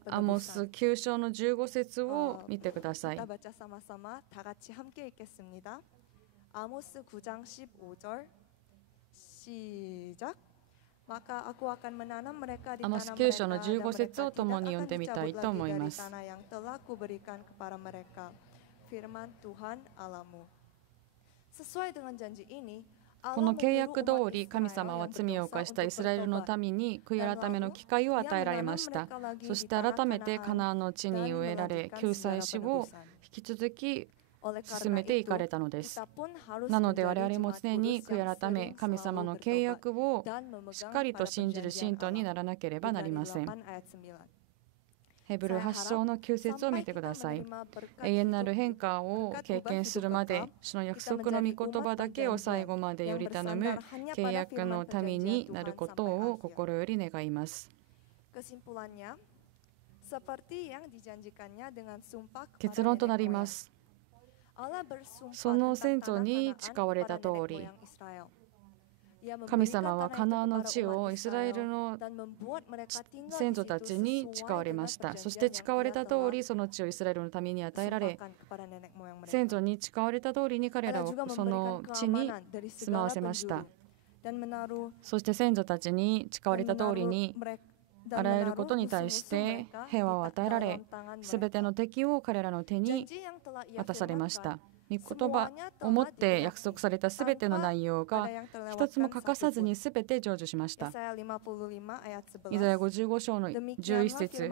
アモス9章の15節を見てください。アモス9장15절 시작。アモス9章の15節を共に読んでみたいと思います。この契約通り、神様は罪を犯したイスラエルの民に悔い改めの機会を与えられました。そして改めてカナンの地に植えられ、救済主を引き続き進めていかれたのです。なので我々も常に悔い改め、神様の契約をしっかりと信じる信徒にならなければなりません。ヘブル8章の9節を見てください。永遠なる変化を経験するまで、主の約束の御言葉だけを最後までより頼む契約の民になることを心より願います。結論となります。その先祖に誓われた通り、神様はカナンの地をイスラエルの先祖たちに誓われました。そして誓われた通り、その地をイスラエルの民に与えられ、先祖に誓われた通りに彼らをその地に住まわせました。そして先祖たちに誓われた通りにあらゆることに対して平和を与えられ、すべての敵を彼らの手に渡されました。御言葉をもって約束されたすべての内容が一つも欠かさずにすべて成就しました。イザヤ55章の11節、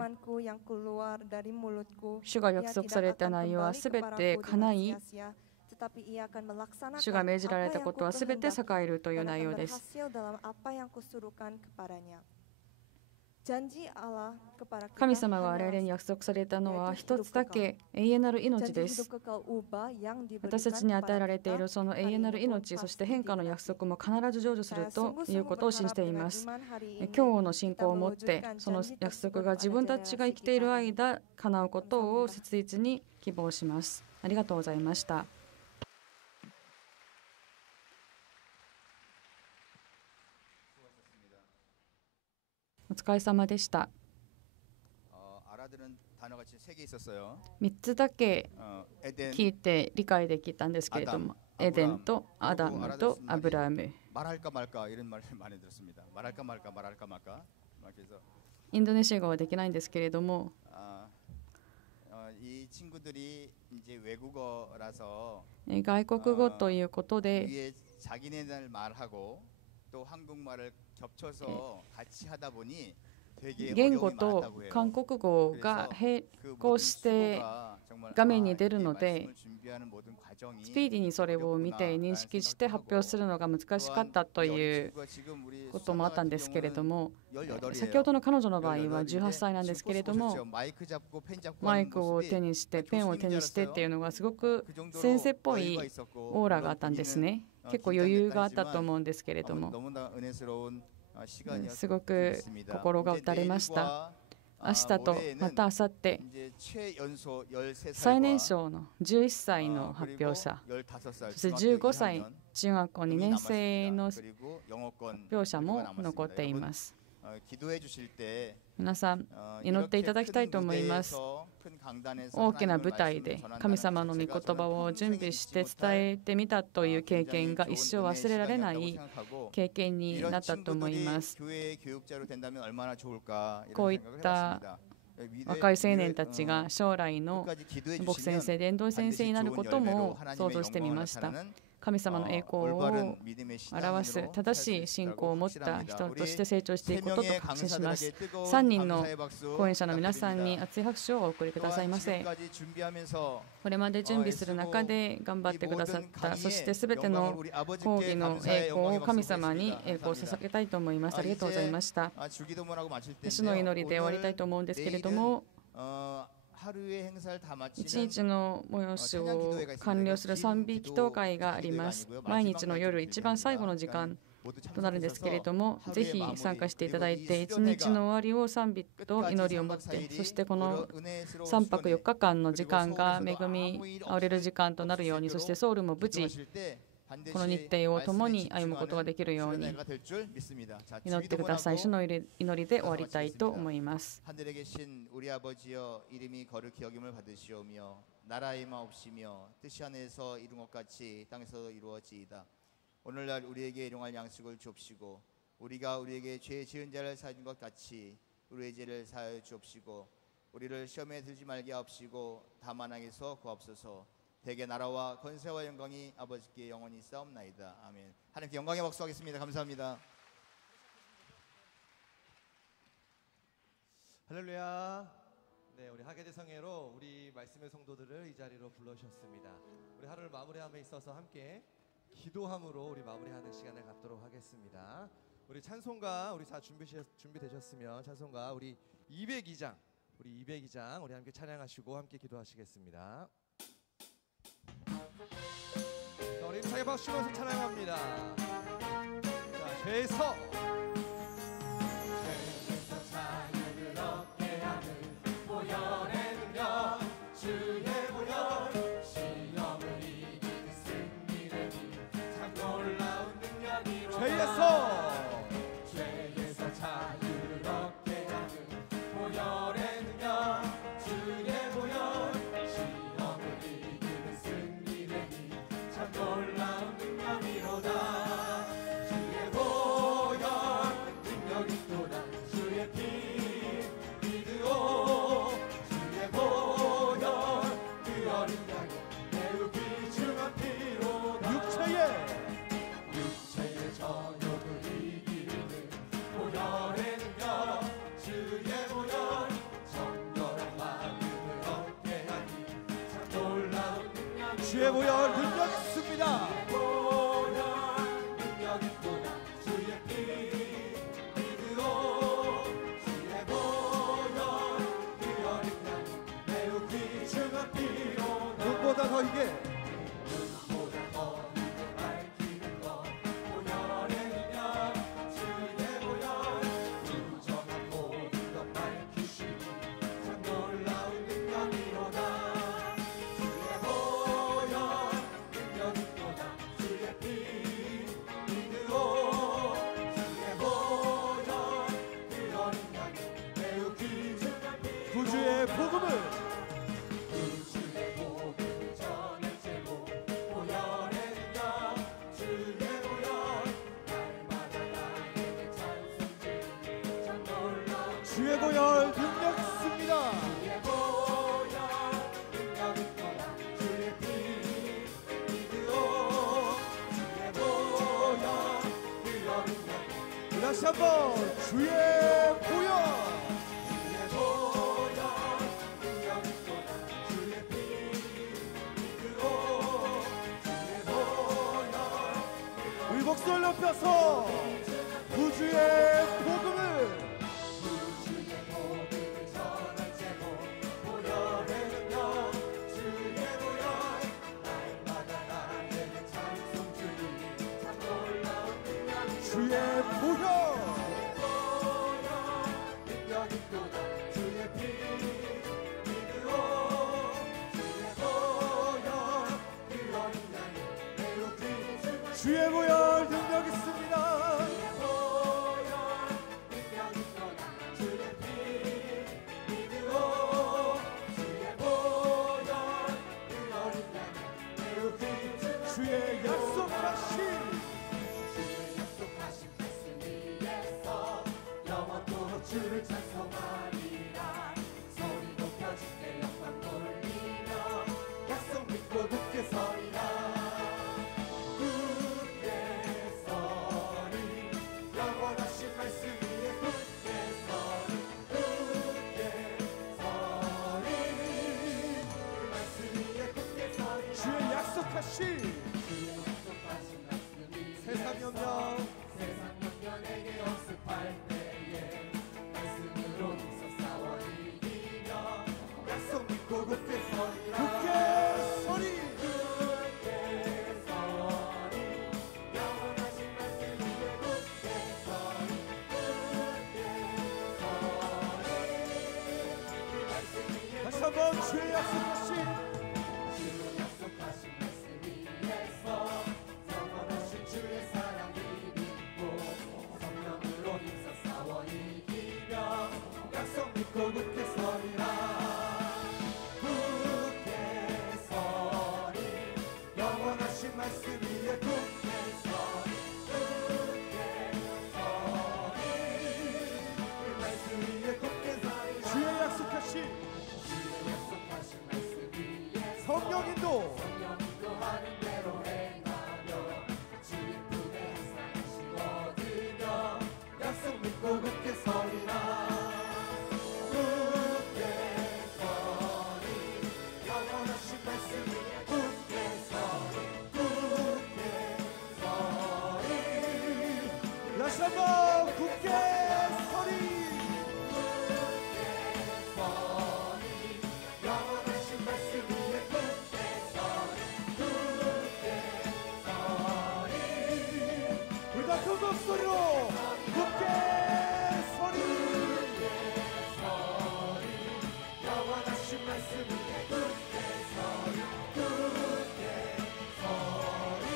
主が約束された内容はすべて叶い、主が命じられたことはすべて栄えるという内容です。神様が我々に約束されたのは一つだけ、永遠なる命です。私たちに与えられているその永遠なる命、そして変化の約束も必ず成就するということを信じています。今日の信仰をもって、その約束が自分たちが生きている間、叶うことを切実に希望します。ありがとうございました。お疲れ様でした。3つだけ聞いて理解できたんですけれども、エデンとアダムとアブラハム。インドネシア語はできないんですけれども、外国語ということで言語と韓国語が並行して画面に出るので、スピーディーにそれを見て認識して発表するのが難しかったということもあったんですけれども、先ほどの彼女の場合は18歳なんですけれども、マイクを手にしてペンを手にしてっていうのがすごく先生っぽいオーラがあったんですね。結構余裕があったと思うんですけれども、すごく心が打たれました。明日とまた明後日、最年少の11歳の発表者、そして15歳中学校2年生の発表者も残っています。皆さん祈っていただきたいと思います。大きな舞台で神様の御言葉を準備して伝えてみたという経験が一生忘れられない経験になったと思います。こういった若い青年たちが将来の牧先生、伝道先生になることも想像してみました。神様の栄光を表す正しい信仰を持った人として成長していくことと確信します。3人の講演者の皆さんに熱い拍手をお送りくださいませ。これまで準備する中で頑張ってくださった、そしてすべての講義の栄光を神様に栄光を捧げたいと思います。ありがとうございました。主の祈りで終わりたいと思うんですけれども、一日の催しを完了する賛美祈祷会があります。毎日の夜一番最後の時間となるんですけれども、ぜひ参加していただいて、一日の終わりを賛美と祈りを持って、そしてこの3泊4日間の時間が恵みあふれる時間となるように、そしてソウルも無事この日程を共に歩むことができるように祈ってください。主の祈りで終わりたいと思います。오늘날 우리에게 일용할 양식을 주옵시고 우리가 우리에게 죄 지은 자를 사해 준 것 같이 우리의 죄를 사하여 주옵시고 우리를 시험에 들지 말게 하옵시고 다만 악에서 구하옵소서. 대개 나라와 권세와 영광이 아버지께 영원히 있사옵나이다. 아멘. 하나님께 영광의 박수하겠습니다. 감사합니다. 할렐루야. 네, 우리 하계대성회로 우리 말씀의 성도들을 이 자리로 불러주셨습니다. 우리 하루를 마무리함에 있어서 함께 기도함으로 우리 마무리하는 시간을 갖도록 하겠습니다. 우리 찬송가 우리 다 준비되셨으면 찬송가 우리 202장 우리 함께 찬양하시고 함께 기도하시겠습니다. 자, 우리 사계 박수 치면서 찬양합니다. 자, 죄에서 자유를 얻게 하는 보혈의 능력 주의 보혈 시험을 이기는 승리를 참 놀라운 능력이로다. 죄에서 자유를 얻게 하는 보혈의 능력 주의 보혈 시험을 이기는 승리를 참 놀라운 능력이로다. 주의 보혈 주의 보혈 능력 있습니다. 눈보다 더 이게 구주의 복음을 주의 보혈 능력 있습니다. 다시 한번 주의 보혈. 우리 목소리를 높여서 구주의 복음을 주의 보혈 주의 보혈 능력 있습니다. 주의 약속하신 주를 찬송하리라. 소리 높여 주께 영광 돌리며 약속 믿고 굳게 서리라. 굳게 서리 영원하신 말씀 위에 굳게 서리. 굳게 서리 그 말씀 위에 굳게 서리라. 주의 약속하신 세상 영역 내게 연습할 때 약속 믿고 굳게 서리라. 굳게 서리 영원하신 말씀 위에 굳게 서리. 다시 한번 주의 약속하신 말씀 위에서 영원하신 주의 사랑 믿고 성령으로 힘써 싸워 이기며 약속 믿고 굳게 서리라. 말씀 위에 굳게 서리. 굳게 서리 그 말씀 위에 굳게 서리. 주의 약속하신 말씀 위에 성령 인도하는 대로 행하며 주의 품에 항상 얻으며 약속 믿고 굳게 서리라. 굳게 서리 영원하신 말씀 위에 굳게 서리. 다시 한번 굳게 서리. 영원하신 말씀 위에 굳게 서리. 굳게 서리 우리 다 큰 목소리로 굳게 서리. 영원하신 말씀 위에 굳게 서리. 굳게 서리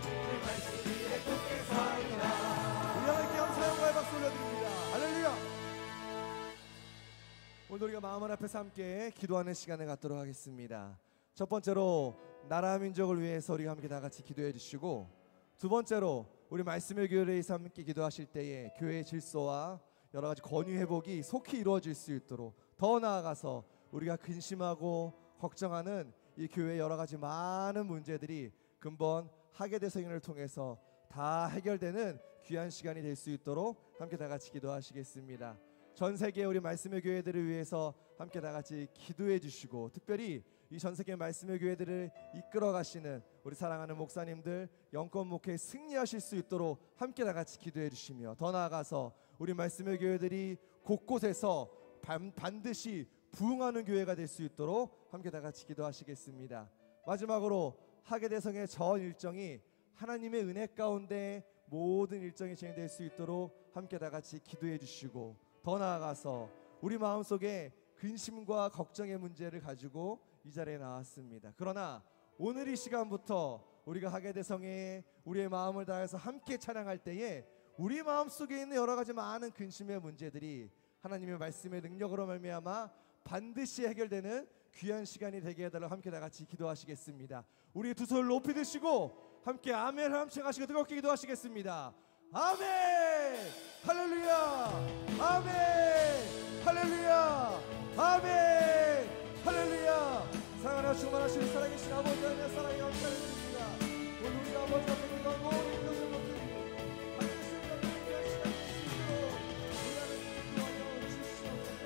그 말씀 위에 굳게 서리라. 감사의 박수 올려드립니다. 할렐루야. 오늘 우리가 마음 앞에서 함께 기도하는 시간을 갖도록 하겠습니다. 첫 번째로 나라 민족을 위해서 우리가 함께 다 같이 기도해 주시고, 두 번째로 우리 말씀의 교회를 위해서 함께 기도하실 때에 교회의 질서와 여러 가지 권위 회복이 속히 이루어질 수 있도록, 더 나아가서 우리가 근심하고 걱정하는 이 교회의 여러 가지 많은 문제들이 근본 하게대성인을 통해서 다 해결되는 귀한 시간이 될 수 있도록 함께 다 같이 기도하시겠습니다. 전 세계 우리 말씀의 교회들을 위해서 함께 다 같이 기도해 주시고, 특별히 이 전 세계 말씀의 교회들을 이끌어 가시는 우리 사랑하는 목사님들 영권 목회에 승리하실 수 있도록 함께 다 같이 기도해 주시며, 더 나아가서 우리 말씀의 교회들이 곳곳에서 반드시 부흥하는 교회가 될 수 있도록 함께 다 같이 기도하시겠습니다. 마지막으로 하계대성의 전 일정이 하나님의 은혜 가운데 모든 일정이 진행될 수 있도록 함께 다 같이 기도해 주시고, 더 나아가서 우리 마음속에 근심과 걱정의 문제를 가지고 이 자리에 나왔습니다. 그러나 오늘 이 시간부터 우리가 하계대성에 우리의 마음을 다해서 함께 찬양할 때에 우리 마음속에 있는 여러 가지 많은 근심의 문제들이 하나님의 말씀의 능력으로 말미암아 반드시 해결되는 귀한 시간이 되게 해달라고 함께 다 같이 기도하시겠습니다. 우리 두 손을 높이 드시고 함께 아멘을 함청하시고 뜨겁게 기도하시겠습니다. 아멘 할렐루야 아멘 할렐루야 아멘 할렐루야. 사랑하여 충만하신 살아계신 아버지 하나님의 사랑에 감사드립니다. 오늘 우리 아버지 앞에 기도하고 우리 것을 높이고 하나님의 영광을 위한 시간이 될 수 있도록 우리 하나님 도와줘 주시옵소서.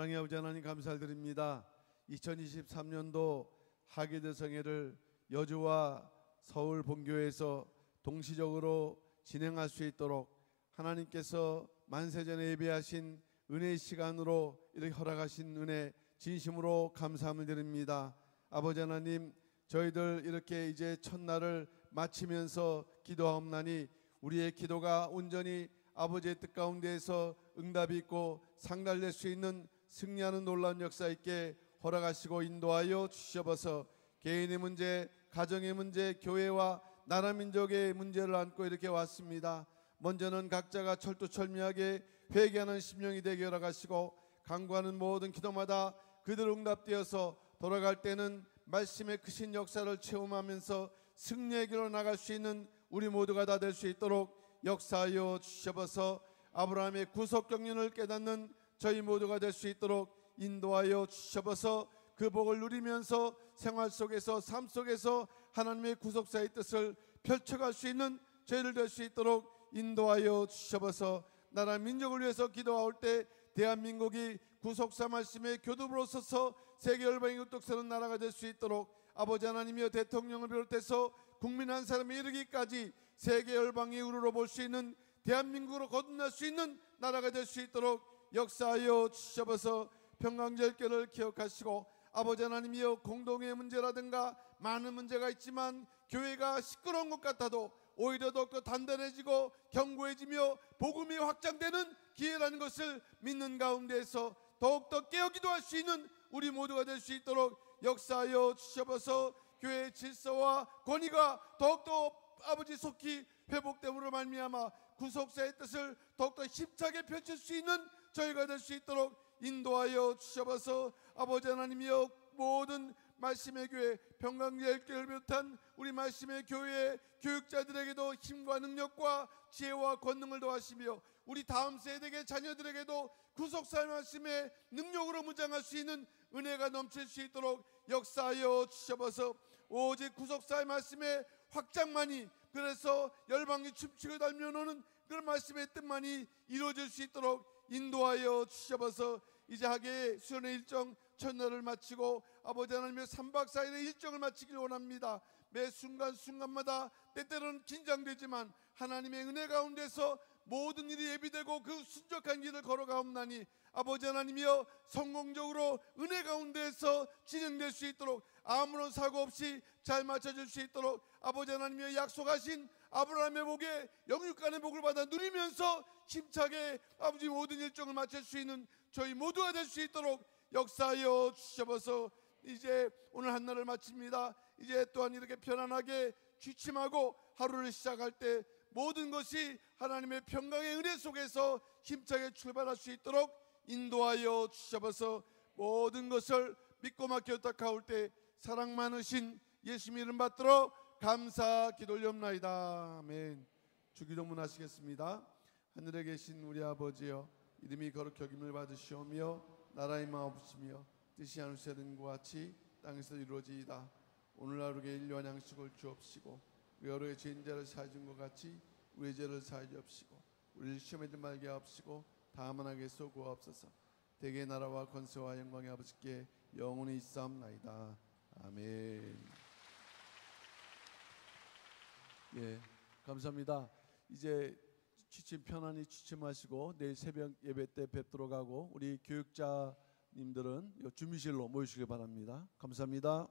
사랑의 아버지 하나님 감사드립니다. 2023년도 하계대성회를 여주와 서울 본교에서 동시적으로 진행할 수 있도록 하나님께서 만세전에 예배하신 은혜의 시간으로 이렇게 허락하신 은혜 진심으로 감사함을 드립니다. 아버지 하나님, 저희들 이렇게 이제 첫날을 마치면서 기도하옵나니 우리의 기도가 온전히 아버지의 뜻 가운데에서 응답이 있고 상달될 수 있는 승리하는 놀라운 역사 있게 허락하시고 인도하여 주시옵소서. 개인의 문제, 가정의 문제, 교회와 나라 민족의 문제를 안고 이렇게 왔습니다. 먼저는 각자가 철두철미하게 회개하는 심령이 되게 허락하시고 간구하는 모든 기도마다 그대로 응답되어서 돌아갈 때는 말씀의 크신 역사를 체험하면서 승리의 길로 나갈 수 있는 우리 모두가 다 될 수 있도록 역사하여 주시옵소서. 아브라함의 구속 경륜을 깨닫는 저희 모두가 될 수 있도록 인도하여 주시옵소서. 그 복을 누리면서 생활 속에서 삶 속에서 하나님의 구속사의 뜻을 펼쳐갈 수 있는 저희들 될 수 있도록 인도하여 주시옵소서. 나라 민족을 위해서 기도할 때 대한민국이 구속사 말씀의 교두보로 서서 세계 열방이 우뚝 서는 나라가 될 수 있도록 아버지 하나님이여 대통령을 비롯해서 국민 한 사람이 이르기까지 세계 열방이 우러러 볼 수 있는 대한민국으로 거듭날 수 있는 나라가 될 수 있도록 역사하여 주시옵소서. 평강절개를 기억하시고 아버지 하나님이여 공동의 문제라든가 많은 문제가 있지만 교회가 시끄러운 것 같아도 오히려 더욱더 단단해지고 견고해지며 복음이 확장되는 기회라는 것을 믿는 가운데에서 더욱더 깨어 기도할 수 있는 우리 모두가 될 수 있도록 역사하여 주시옵소서. 교회의 질서와 권위가 더욱더 아버지 속히 회복됨으로 말미암아 구속사의 뜻을 더욱더 힘차게 펼칠 수 있는 저희가 될 수 있도록 인도하여 주시옵소서. 아버지 하나님이여 모든 말씀의 교회 평강제일교회를 비롯한 우리 말씀의 교회의 교육자들에게도 힘과 능력과 지혜와 권능을 더하시며 우리 다음 세대의 자녀들에게도 구속사의 말씀의 능력으로 무장할 수 있는 은혜가 넘칠 수 있도록 역사하여 주시옵소서. 오직 구속사의 말씀의 확장만이 그래서 열방이 춤추고 달려오는 그런 말씀의 뜻만이 이루어질 수 있도록 인도하여 주시옵소서. 이제 하계 수련의 일정 첫날을 마치고 아버지 하나님의 3박 4일의 일정을 마치길 원합니다. 매 순간순간마다 때때로는 긴장되지만 하나님의 은혜 가운데서 모든 일이 예비되고 그 순적한 길을 걸어가옵나니 아버지 하나님이여 성공적으로 은혜 가운데에서 진행될 수 있도록 아무런 사고 없이 잘 맞춰질 수 있도록 아버지 하나님이여 약속하신 아브라함의 복에 영육간의 복을 받아 누리면서 힘차게 아버지 모든 일정을 마칠 수 있는 저희 모두가 될 수 있도록 역사하여 주시옵소서. 이제 오늘 한날을 마칩니다. 이제 또한 이렇게 편안하게 취침하고 하루를 시작할 때 모든 것이 하나님의 평강의 은혜 속에서 힘차게 출발할 수 있도록 인도하여 주시옵소서. 모든 것을 믿고 맡겨 탁하올 때 사랑 많으신 예수님 이름 받들어 감사 기도올리옵나이다. 아멘. 주기도문 하시겠습니다. 하늘에 계신 우리 아버지여 이름이 거룩히 여김을 받으시오며 나라의 마옵시며 뜻이 하늘에서 이룬 것 같이 땅에서 이루어지이다. 오늘 하루의 일용할 양식을 주옵시고 우리 여러의 죄인자를 사해 준 것 같이 우리의 죄를 사해 주옵시고 우리를 시험에 들지 말게 하옵시고 다만 악에서 구하옵소서. 대개의 나라와 권세와 영광의 아버지께 영원히 있사옵나이다. 아멘. 예, 감사합니다. 이제 취침 편안히 취침하시고 내일 새벽 예배 때 뵙도록 하고 우리 교육자님들은 준비실로 모이시기 바랍니다. 감사합니다.